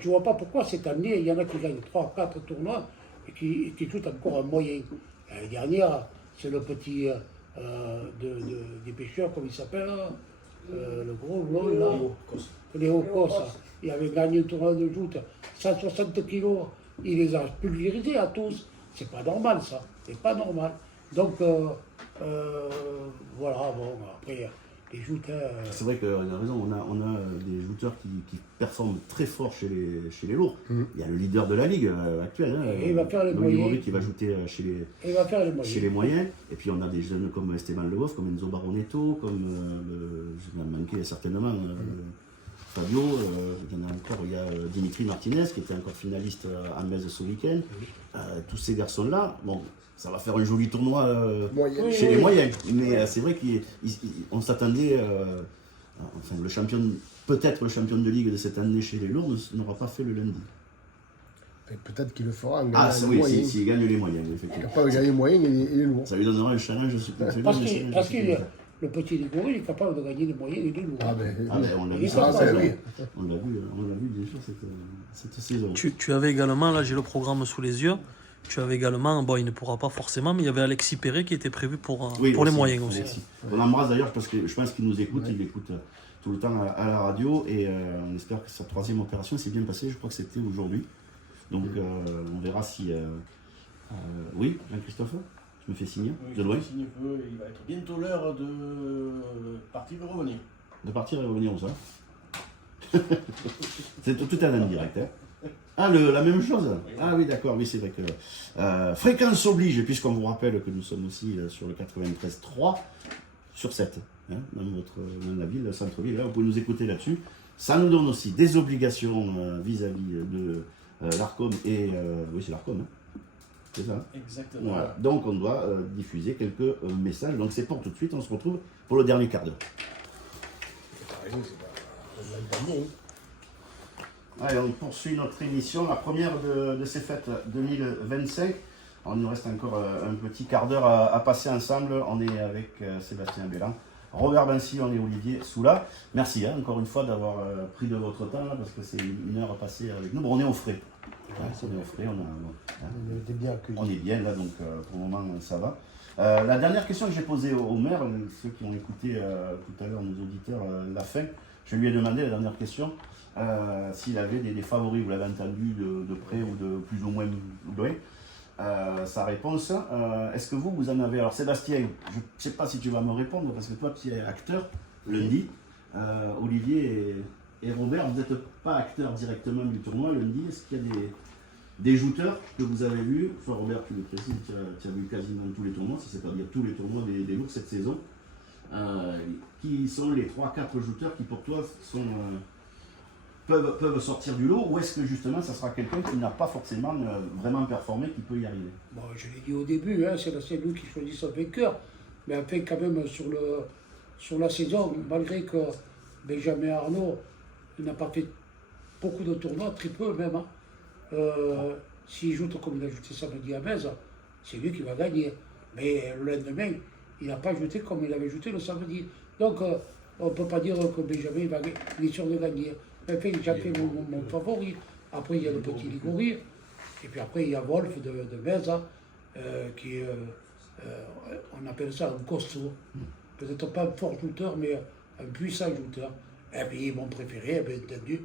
je ne vois pas pourquoi cette année, il y en a qui gagnent 3 ou 4 tournois et qui jouent encore un moyen. L'année dernière, c'est le petit des pêcheurs, comme il s'appelle, le gros blond là, Léo Cos. Il avait gagné un tournoi de joute, 160 kilos, il les a pulvérisés à tous. C'est pas normal ça, c'est pas normal. Donc voilà, bon, après. Les jouteurs. C'est vrai qu'il a raison, on a des jouteurs qui performent très fort chez les lourds. Il y a le leader de la ligue actuelle, hein, il va faire les moyens. qui va ajouter chez Il va faire les moyens. chez les moyens. Et puis on a des jeunes comme Esteban Le Goff, comme Enzo Baronetto, comme je vais en manquer certainement Fabio. Il y en a encore, il y a Dimitri Martinez qui était encore finaliste à Metz ce week-end. Tous ces garçons-là, bon. Ça va faire un joli tournoi chez les moyens. Mais c'est vrai qu'on s'attendait, enfin peut-être le champion de ligue de cette année chez les lourds n'aura pas fait le lundi. Peut-être qu'il le fera en gagnant Ah les oui, moyens. s'il gagne les moyens, Il est effectivement. capable de gagner les moyens et les lourds. Ça lui donnera un challenge supplémentaire. Parce que le petit Ligori, il est capable de gagner les moyens et les lourds. Ah ben, On l'a Il vu est ça, capable, cette oui. saison. On l'a vu bien sûr cette saison. Tu avais également, là j'ai le programme sous les yeux, tu avais également, bon il ne pourra pas forcément, mais il y avait Alexis Perret qui était prévu pour Oui, les aussi, moyens aussi. Alexis. On l'embrasse d'ailleurs parce que je pense qu'il nous écoute, il écoute tout le temps à la radio et on espère que sa 3e opération s'est bien passée, je crois que c'était aujourd'hui. Donc on verra si... oui, Jean-Christophe, tu me fais signe Oui, de loin. il va être bientôt l'heure de partir et revenir. De partir et revenir où ça C'est tout à l'indirect. Hein. Ah, la même chose. Ah oui, d'accord, oui, c'est vrai que... fréquence oblige, puisqu'on vous rappelle que nous sommes aussi sur le 93.3 sur 7, hein, dans la ville, le centre-ville. Là, vous pouvez nous écouter là-dessus. Ça nous donne aussi des obligations vis-à-vis de l'ARCOM et... oui, c'est l'ARCOM. Hein. C'est ça. Exactement. Voilà. Donc on doit diffuser quelques messages. Donc c'est pour tout de suite, on se retrouve pour le dernier quart d'heure. T'as raison, c'est pas. On gagne pas bien. Allez, on poursuit notre émission, la première de ces fêtes 2025. Alors, il nous reste encore un petit quart d'heure à passer ensemble. On est avec Sébastien Belland, Robert Bancy, on est Olivier Soula. Merci encore une fois d'avoir pris de votre temps là, parce que c'est une heure passée avec nous. Bon, on est au frais. Ouais, on est au frais, On était bien accueillis. on est bien là, donc pour le moment ça va. La dernière question que j'ai posée au maire, ceux qui ont écouté tout à l'heure, nos auditeurs, la fin, je lui ai demandé la dernière question, s'il avait des favoris, vous l'avez entendu de près ou de plus ou moins loin. Sa réponse, est-ce que vous en avez? Alors Sébastien, je ne sais pas si tu vas me répondre, parce que toi tu es acteur, lundi. Olivier et Robert, vous n'êtes pas acteurs directement du tournoi lundi. Est-ce qu'il y a des jouteurs que vous avez vus? Soit Robert, tu le précises, tu as vu quasiment tous les tournois, si c'est pas dire tous les tournois des lourds cette saison. Qui sont les 3-4 jouteurs qui pour toi sont, peuvent sortir du lot, ou est-ce que justement ça sera quelqu'un qui n'a pas forcément vraiment performé qui peut y arriver? Bon, je l'ai dit au début, hein, c'est lui qui choisit son vainqueur. Mais après, quand même, sur la saison, malgré que Benjamin Arnaud n'a pas fait beaucoup de tournois, très peu même, hein, s'il joue comme il a joué samedi à Metz, c'est lui qui va gagner. Mais le lendemain, il n'a pas joué comme il avait joué le samedi. Donc, on ne peut pas dire que Benjamin il est sûr de gagner. Mais enfin, j'ai fait mon favori. Après, il y a le petit Ligori. Et puis après, il y a Wolf de Metz, qui est, on appelle ça un costaud. Peut-être pas un fort shooter, mais un puissant shooter. Et puis, mon préféré, bien entendu,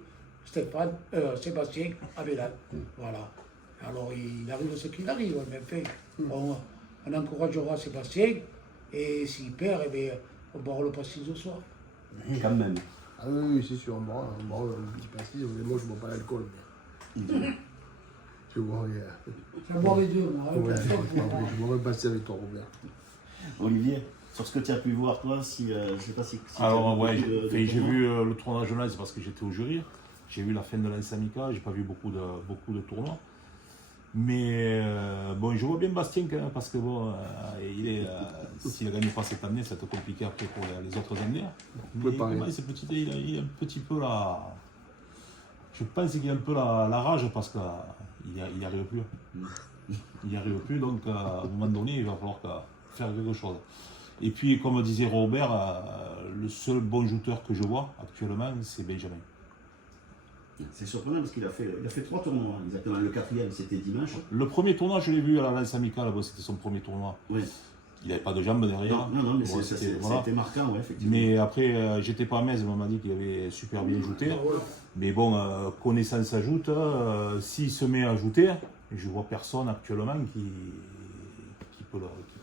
Sébastien Abelal. Voilà. Alors, il arrive ce qu'il arrive, mais enfin, on encouragera Sébastien, et s'il perd, eh bien, on boira le pastis ce soir. Quand même. Ah oui, c'est sûr, on boira un petit pastis. Moi, je ne bois pas l'alcool. Mais... je bois Je vais boire les deux, moi. ouais, je bois un pastis avec toi, Robert. Olivier, sur ce que tu as pu voir toi, si, je sais pas si Alors tu as ouais, vu j'ai vu le tournoi jeunesse parce que j'étais au jury. J'ai vu la fin de l'Ansamica, j'ai pas vu beaucoup de tournois. Mais bon, je vois bien Bastien quand même, parce que bon, s'il ne gagne pas cette année, ça va être compliqué après pour les autres années. Mais comment ce petit, il a un petit peu la... Je pense qu'il a un peu la rage parce qu'il n'y arrive plus. Il n'y arrive plus, donc à un moment donné, il va falloir faire quelque chose. Et puis, comme disait Robert, le seul bon joueur que je vois actuellement, c'est Benjamin. C'est surprenant parce qu'il a fait 3 tournois, exactement. Le 4e, c'était dimanche. Le premier tournoi, je l'ai vu à la Lance Amicale, c'était son premier tournoi. Oui. Il n'avait pas de jambes derrière. Non, mais Bon, c'était marquant, ouais, effectivement. Mais après, j'étais pas à Metz, on m'a dit qu'il avait super bien joué. Mais bon, connaissance ajoute, s'il se met à ajouter, je vois personne actuellement qui peut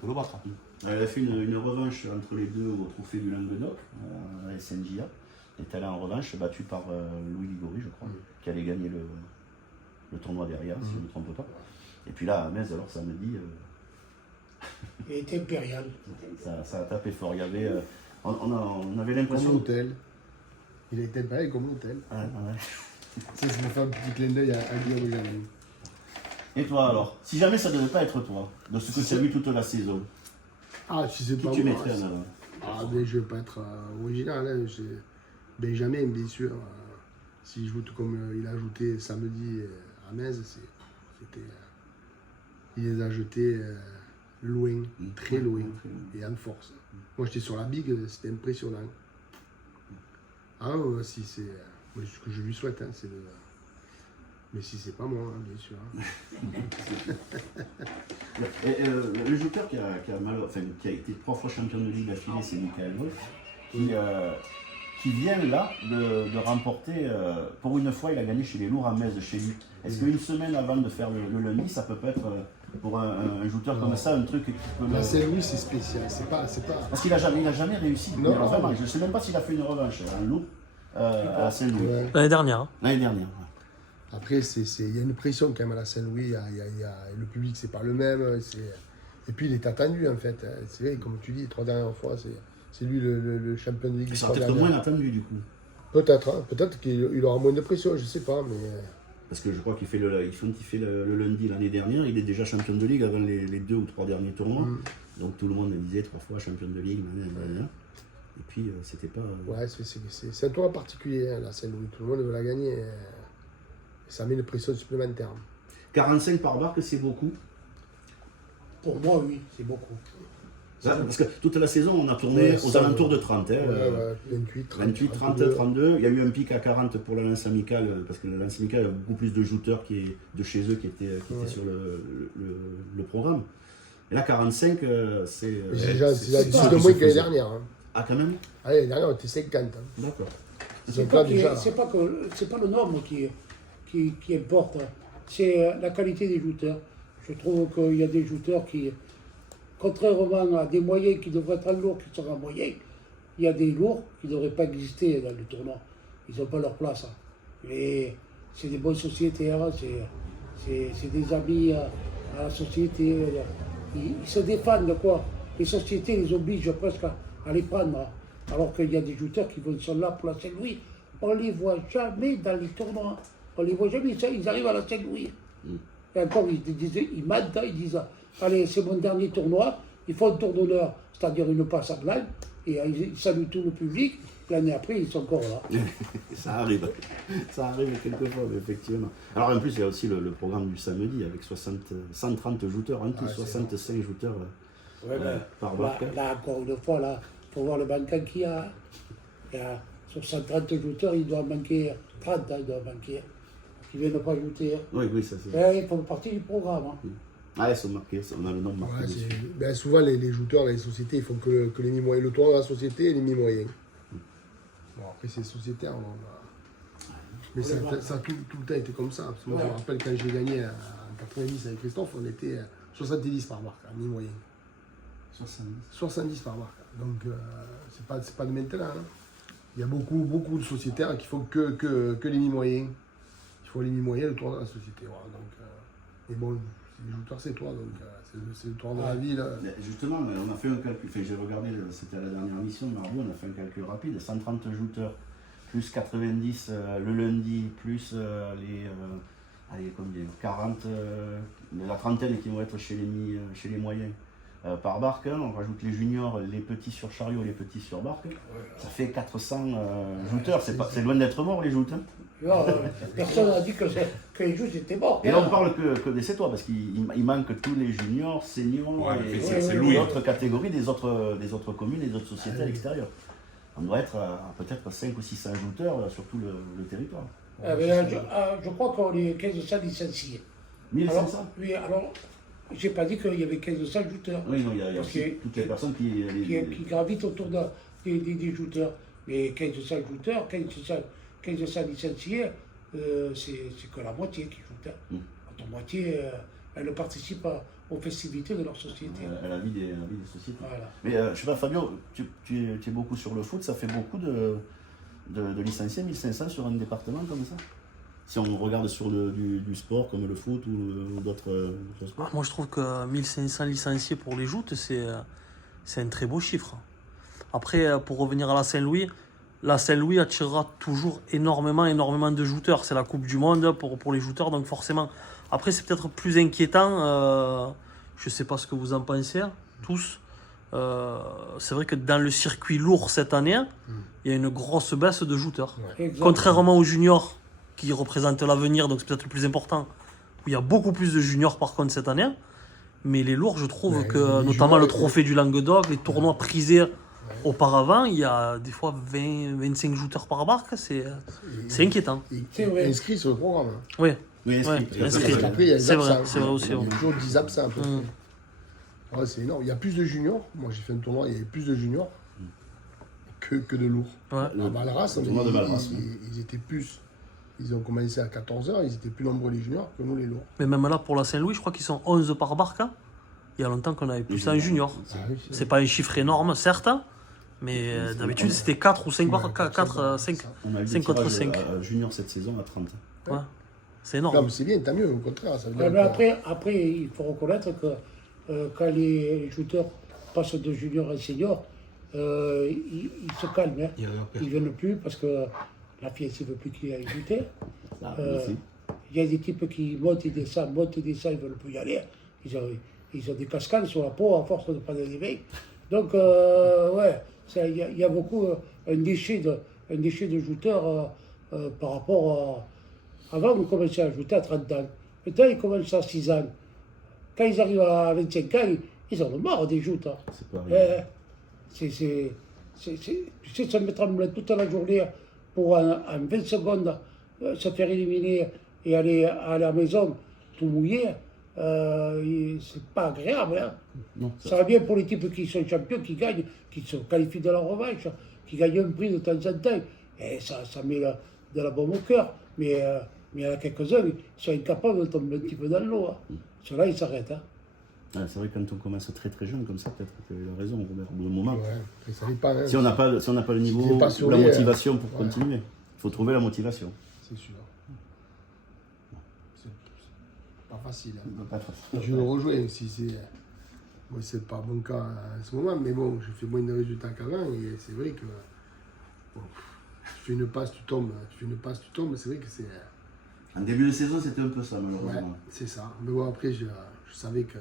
le battre. Elle a fait une revanche entre les deux au trophée du Languedoc, à la SNJA. Elle est allée en revanche, battue par Louis Ligori, je crois, qui allait gagner le tournoi derrière, si je ne me trompe pas. Et puis là, à Metz, alors samedi, Il était impérial. ça a tapé fort. Il y avait, on avait Comme l'impression... l'hôtel. Il a été pareil comme l'hôtel. Ouais, ouais. Ça me fait un petit clin d'œil à Guillaume Jamin. Et toi alors, si jamais ça ne devait pas être toi, de ce que tu as vu toute la saison, Ah, si c'est qui pas tu moi. mettrais en avant? Ah, mais je vais pas être original. Hein. Benjamin, bien sûr. S'il joue comme il a ajouté samedi à Metz, c'était. Il les a jetés loin, très loin, et en force. Moi, j'étais sur la big, c'était impressionnant. Ah, si c'est. Ce que je lui souhaite, hein, c'est de. Mais si c'est pas moi, hein, bien sûr. Le joueur qui a été 3 fois champion de ligue d'affilée, c'est Michael Wolf, qui vient là de remporter, pour une fois, il a gagné chez les lourds à Metz, chez lui. Est-ce qu'une semaine avant de faire le lundi, ça peut pas être, pour un joueur comme ça, un truc qui peut... La Saint-Louis, c'est spécial, c'est pas... Parce qu'il n'a jamais réussi. Non, vraiment, je ne sais même pas s'il a fait une revanche, un lourd, à Saint-Louis. Ouais. L'année dernière. Hein. L'année dernière. Après, il y a une pression quand même à la Saint-Louis, le public, c'est pas le même. Et puis, il est attendu, en fait. C'est vrai, comme tu dis, les 3 dernières fois, c'est lui le champion de ligue. Il sera peut-être moins attendu, du coup. Peut-être, hein, peut-être qu'il aura moins de pression, je sais pas, mais... parce que je crois qu'il fait le lundi l'année dernière, il est déjà champion de ligue avant les 2 ou 3 derniers tournois. Donc tout le monde me disait 3 fois champion de ligue. Et puis c'était pas. Ouais, c'est un tournoi particulier, hein, la Saint-Louis. Tout le monde veut la gagner. Et ça met une pression supplémentaire. 45 par barque, c'est beaucoup. Pour moi, oui, c'est beaucoup. Parce que toute la saison, on a tourné aux alentours de 30. Hein, 28, 30, 32. Il y a eu un pic à 40 pour la lance amicale, parce que la lance amicale, il y a beaucoup plus de jouteurs de chez eux qui étaient sur le programme. Et là, 45, c'est. C'est déjà 10 de moins que l'année dernière. Hein. Ah, quand même. L'année dernière, on était 50. Hein. D'accord. C'est pas le nombre qui importe, c'est la qualité des jouteurs. Je trouve qu'il y a des jouteurs qui, contrairement à des moyens qui devraient être lourds, qui sont en moyen, il y a des lourds qui ne devraient pas exister dans le tournoi. Ils n'ont pas leur place. Mais c'est des bonnes sociétaires, c'est des amis à la société. Ils se défendent, quoi. Les sociétés les obligent presque à les prendre. Alors qu'il y a des jouteurs qui sont là pour la Saint-Louis. On ne les voit jamais dans les tournois. On ne les voit jamais, ils arrivent à la Saint-Louis. Et encore, ils mentent, ils disent allez, c'est mon dernier tournoi, il faut un tour d'honneur, c'est-à-dire une passe à blanc, et ils saluent tout le public. L'année après, ils sont encore là. Ça arrive quelquefois, effectivement. Alors en plus, il y a aussi le programme du samedi avec 130 jouteurs en tout, 65 jouteurs par barque. Là, encore une fois, il faut voir le banquet qu'il y a. Sur 130 jouteurs, il doit manquer 30, il doit manquer. Qui ne viennent pas ajouter. Oui, ça c'est. Ils font partie du programme. Ah, ils sont marqués, on a le nom marqué. Ben, souvent, les jouteurs dans les sociétés, ils font que les mi-moyens. Le tournoi de la société et les mi-moyens. Bon, après, c'est sociétaire. Mais ça a tout le temps été comme ça. Parce que moi, je me rappelle quand j'ai gagné en 90 avec Christophe, on était 70 par marque, à mi-moyen. 70 par marque. Donc, c'est pas de maintenant. Hein. Il y a beaucoup de sociétaires qui font que les mi-moyens. Il faut les mi-moyens, le tournoi de la société. Voilà. Donc, mais bon, les jouteurs, c'est toi. Donc, c'est le tournoi de la ville. Justement, on a fait un calcul. J'ai regardé, c'était à la dernière mission de mardi, on a fait un calcul rapide. 130 jouteurs, plus 90 le lundi, plus allez, combien 40, la trentaine qui vont être chez les moyens. Par barque, on rajoute les juniors, les petits sur chariot, les petits sur barque, ça fait 400 jouteurs, c'est loin d'être mort les joutes. Personne n'a dit que les joutes étaient morts. Et là on parle que des Sétois, parce qu'il manque tous les juniors, seniors et d'autres catégories des autres communes et des autres sociétés à l'extérieur. On doit être peut-être 5 ou 600 jouteurs sur tout le territoire. Je crois qu'on est 1500 licenciés. 1500 oui, alors, j'ai pas dit qu'il y avait 1500 jouteurs. Oui, non, il y a aussi toutes les personnes qui gravitent autour des jouteurs. Mais 1500 jouteurs, 1500 licenciés, c'est que la moitié qui joue. L'autre moitié, elle participe aux festivités de leur société. À la vie des sociétés. Voilà. Mais je sais pas, Fabio, tu es beaucoup sur le foot, ça fait beaucoup de licenciés, 1500 sur un département comme ça? Si on regarde sur du sport comme le foot ou d'autres sports. Moi je trouve que 1500 licenciés pour les joutes, c'est un très beau chiffre. Après, pour revenir à la Saint-Louis attirera toujours énormément de jouteurs. C'est la Coupe du Monde pour les jouteurs, donc forcément. Après, c'est peut-être plus inquiétant. Je ne sais pas ce que vous en pensez, tous. C'est vrai que dans le circuit lourd cette année, il y a une grosse baisse de jouteurs. Contrairement aux juniors, qui représentent l'avenir, donc c'est peut-être le plus important, où il y a beaucoup plus de juniors par contre cette année. Mais les lourds, je trouve que, notamment le trophée du Languedoc, les tournois prisés auparavant, il y a des fois 20-25 jouteurs par barque, c'est inquiétant. C'est inscrit sur le programme. Hein. Oui, inscrit. Après, il y a des absents. C'est vrai aussi. Il y a toujours 10 absents. Ouais, c'est énorme. Il y a plus de juniors. Moi, j'ai fait un tournoi, il y avait plus de juniors que de lourds. Ouais. À Valras, ils étaient plus. Ils ont commencé à 14h, ils étaient plus nombreux les juniors que nous les lourds. Mais même là, pour la Saint-Louis, je crois qu'ils sont 11 par barque. Hein. Il y a longtemps qu'on avait plus en junior. C'est pas un chiffre énorme, certes, mais d'habitude c'était 4 ou 5 par 5 contre 5. Junior cette saison à 30. Ouais. C'est énorme. Non, mais c'est bien, tant mieux, au contraire. Ça veut dire après, il faut reconnaître que quand les jouteurs passent de junior à senior, ils se calment. Hein. Ils ne viennent plus parce que la fiancée ne veut plus qu'il aille jouer. il y a des types qui montent et descendent, ils ne veulent plus y aller. Ils ont des cascades sur la peau à force de prendre des vins. Donc, ouais, il y a beaucoup un déchet de jouteurs par rapport à... Avant, on commençait à jouter à 30 ans. Maintenant, ils commencent à 6 ans. Quand ils arrivent à 25 ans, ils en ont marre des joutes. Hein. C'est pas arrivé. Tu sais, se mettre en blanc toute la journée pour en 20 secondes se faire éliminer et aller à la maison tout mouillé, c'est pas agréable. Hein. Non, Ça va bien pour les types qui sont champions, qui gagnent, qui se qualifient de la revanche, qui gagnent un prix de temps en temps. Et ça met de la baume au cœur. Mais il y en a quelques-uns qui sont incapables de tomber un petit peu dans l'eau. Hein. Ceux-là, ils s'arrêtent. Hein. Ouais, c'est vrai que quand on commence très très jeune comme ça, peut-être que tu as raison, Robert, au bout d'un moment. Ouais, et ça arrive pas, hein. Si on n'a pas le niveau t'es pas ou sur la les, motivation pour ouais. continuer, il faut trouver la motivation. C'est sûr. C'est pas facile. Hein. Pas facile. Je le rejoins si c'est. Moi, c'est pas mon cas en ce moment, mais bon, je fais moins de résultats qu'avant, et c'est vrai que. Bon, tu fais une passe, tu tombes, c'est vrai que c'est. En début de saison, c'était un peu ça, Ouais, malheureusement. c'est ça. Mais bon, après, je savais que.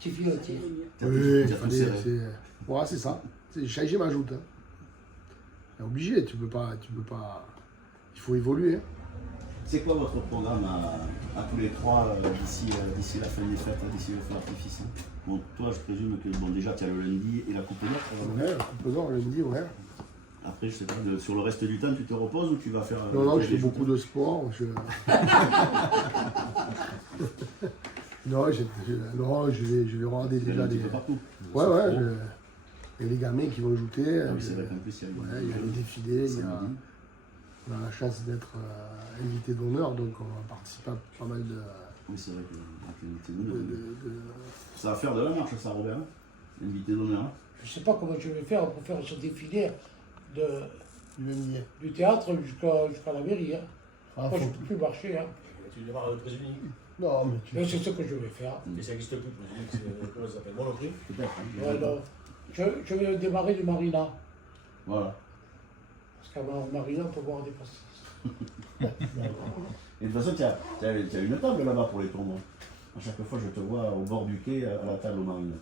Tu fais un tir. T'as Oui, tout- il t'as tout fallait. serré. Voilà, c'est ça. J'ai changé ma joute. Hein. C'est obligé, tu peux pas. Il faut évoluer. Hein. C'est quoi votre programme à tous les trois d'ici la fin des fêtes, d'ici le feu d'artifice hein? Bon, toi, je présume que bon, déjà, tu as le lundi et la coupe d'or. ça va bien. Ouais, la coupe d'or, lundi, ouais. Après, je sais pas, sur le reste du temps, tu te reposes ou tu vas faire. Non, je des fais beaucoup de sport. Non, je vais regarder Tu vas déjà un petit les. peu partout. Ouais, ouais. Et les gamins qui vont jouer. Ah oui, c'est vrai qu'en plus, il y a Ouais, il y a les défilés, samedi. on a la chance d'être invité d'honneur, donc on va participer à pas mal de. Oui, c'est vrai que l'invité d'honneur. Ça va faire de la marche, ça, Robert. Hein, l'invité d'honneur. Hein. Je ne sais pas comment je vais faire pour faire ce défilé Lundi. du théâtre jusqu'à la mairie. Hein. Ah, Moi, faut- je ne peux plus marcher. Hein. Tu démarres le président. Non, mais tu. Mais c'est ce que je vais faire. Mais ça n'existe plus, président. Comment ça s'appelle? Moi non plus. Peut-être. Hein, Ouais, non. Je vais démarrer du Marina. Voilà. Parce qu'avant Marina, on peut boire des pastilles. Et de toute façon, tu as une table là-bas pour les tournois. À chaque fois, je te vois au bord du quai à la table au marine.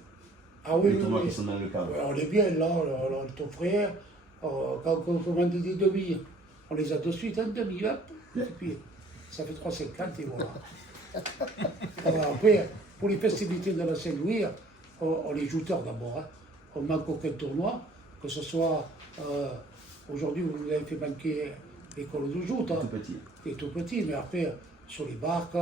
Ah oui, Les oui, tournois oui. qui sont dans le cadre. Ouais, on est bien là, on est offert. Quand on commande des demi, on les a de suite en demi, hop. Et puis, ça fait 3,50 et voilà. Alors après, pour les festivités de la Saint-Louis, on est jouteurs d'abord. Hein. On manque aucun tournoi, que ce soit. Aujourd'hui, vous nous avez fait manquer l'école de joute, hein, Tout petit. les tout petits, mais après, sur les barques,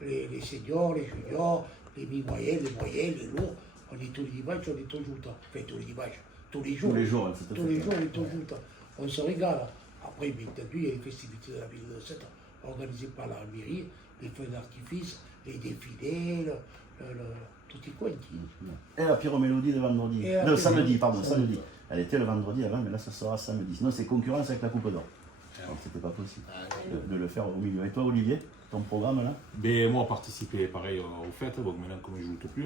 les seniors, les juniors, les mi-moyens, les moyens, les lourds, on est tous les dimanches, on est tous joute. Enfin, tous les dimanches, tous les jours. Tous les jours, hein, c'est tout à Tous les fait. jours, on est tous joute. On se régale. Après, bien entendu, il y a les festivités de la ville de Sète, organisées par la mairie, les feux d'artifice, les défilés, tout est quanti. Et la pyromélodie de vendredi. Et la Non, pyromélodie. samedi. Elle était le vendredi avant, mais là, ça sera samedi. Sinon, c'est concurrence avec la Coupe d'Or. Donc, c'était pas possible de le faire au milieu. Et toi, Olivier, ton programme là? Mais moi, participer pareil aux fêtes, donc maintenant, comme je ne joue plus.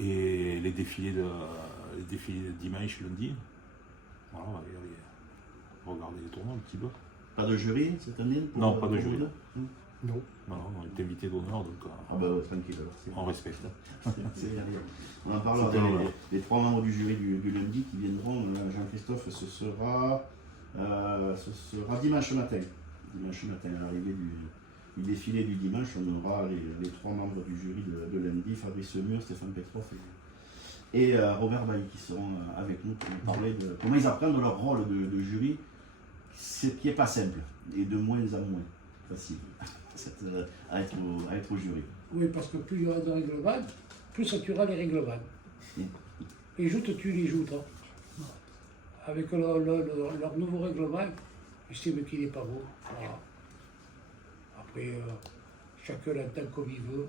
Et les défilés de dimanche, lundi. Voilà, on va aller regarder les tournois un petit peu. Pas de jury cette année Non, pas de pour jury. vous deux Non. Non, on est invité d'honneur, donc Ah bah ouais, tranquille alors. on respecte. C'est bien. On en parlera C'était les trois membres du jury du lundi qui viendront. Jean-Christophe, ce sera dimanche matin. Dimanche matin, à l'arrivée du défilé du dimanche, on aura les trois membres du jury de lundi, Fabrice Mur, Stéphane Petroff et Robert Bailly qui seront avec nous pour nous parler de comment ils apprennent leur rôle de jury, ce qui n'est pas simple et de moins en moins facile à être au jury. Oui, parce que plus il y aura de règlements, plus ça tuera les règlements. Les joutes tuent les joutes. Hein. Avec leur nouveau règlement, j'estime qu'il n'est pas beau. Voilà. Après, chacun l'entend comme il veut.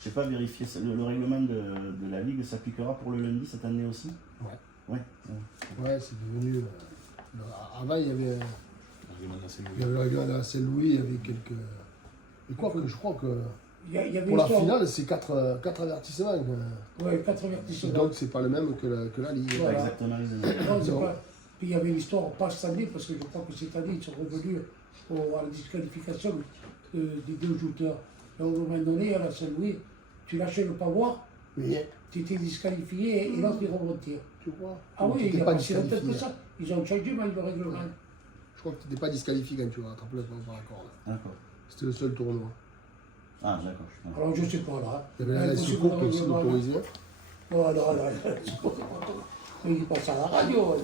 Je n'ai pas vérifié, le règlement de la Ligue s'appliquera pour le lundi cette année aussi? Ouais. Ouais. Ouais, c'est devenu. Avant, il y avait Il le règlement de la Saint-Louis, il y avait quelques. Et quoi que je crois que Il y avait pour la l'histoire- finale, c'est 4 avertissements. Ouais, 4 avertissements. Donc c'est pas le même que la Ligue. Pas Voilà. exactement les Non, c'est Non. pas. Puis il y avait l'histoire, pas cette année, parce que je crois que cette année, ils sont revenus à la disqualification des deux jouteurs. Et à un moment donné, à la Saint-Louis, tu lâchais le pavoire, Mais tu étais disqualifié et l'autre il remontait. tu vois. Ah oui, il t'étais n'y a pas pas si longtemps que disqualifié. ça. Ils ont changé mal le règlement. Je crois que tu n'étais pas disqualifié quand tu rattrapes le par la corde. D'accord. C'était le seul tournoi. Ah, d'accord. Alors je sais pas là. Il y avait la Impossible soucoupe de aussi règlement. autorisée. Non, non, non. Il passe à la radio.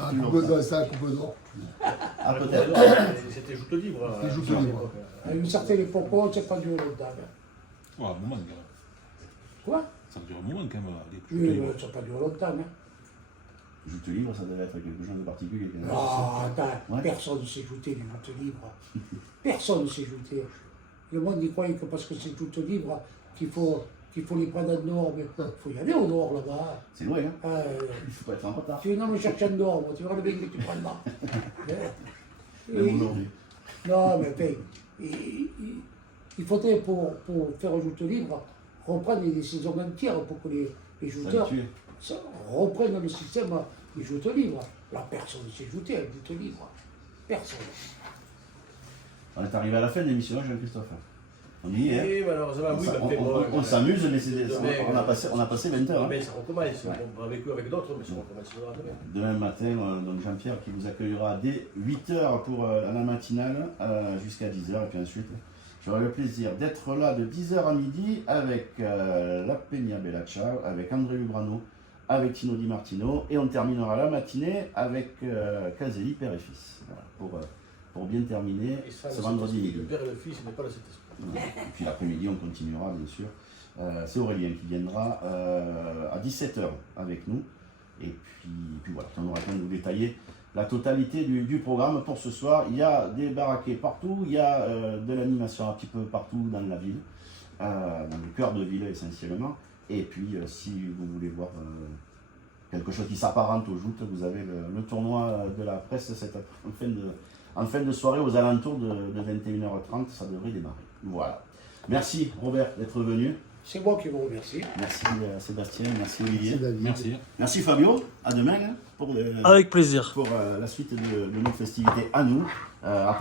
Ah, coupe d'or, ça, coupe d'or. Ah, peut-être. C'était joute libre. C'était joute à libre. l'époque. À une certaine époque, on ne s'est pas duré longtemps. Ouais, un moment, gars. Quoi? Ça dure un moment quand même. Oui, mais ça n'a pas duré longtemps. Hein. Joute libre, ça devait être quelque chose de particulier. quand même. Ah, attends, Ouais. personne ne sait jouter du joute libre. Personne ne sait jouter. Le monde y croyait que parce que c'est joute libre, qu'il faut les prendre en dehors. Mais il faut y aller au nord là-bas. C'est loin, hein. Ah, Il faut pas être en retard. tu viens me chercher en dehors, moi, tu vois le bien que tu prendras. Même aujourd'hui. Non, mais enfin, il faudrait pour faire un joute libre reprendre des saisons entières pour que les jouteurs S'habituer. reprennent le système du joute libre. La personne ne sait jouer avec joute libre. Personne. On est arrivé à la fin de l'émission, Jean-Christophe. On y est. Hein. Et malheureusement, oui, On s'amuse, mais demain, on a passé 20 heures. Hein. Mais ça recommence. Ouais. On va avec eux, avec d'autres, mais ça recommencera demain. Demain matin, donc Jean-Pierre qui vous accueillera dès 8h pour la matinale jusqu'à 10h. Et puis ensuite, j'aurai le plaisir d'être là de 10h à midi avec la Peña Bellaccia, avec André Lubrano, avec Tino Di Martino. Et on terminera la matinée avec Caselli, père et fils. Voilà, pour bien terminer Et ça, ce le vendredi Saint-Esprit, midi. le Père et le Fils n'est pas le Saint-Esprit. Et puis l'après-midi, on continuera, bien sûr. C'est Aurélien qui viendra à 17h avec nous. Et puis voilà, on aura le temps de vous détailler la totalité du programme pour ce soir. Il y a des baraquets partout, il y a de l'animation un petit peu partout dans la ville, dans le cœur de ville essentiellement. Et puis, si vous voulez voir quelque chose qui s'apparente au joutes, vous avez le tournoi de la presse en fin de soirée aux alentours de 21h30, ça devrait démarrer. Voilà. Merci Robert d'être venu. C'est moi qui vous remercie. Merci Sébastien, merci Olivier. C'est David. Merci. Merci Fabio. À demain hein, pour Avec plaisir. la suite de nos festivités à nous. À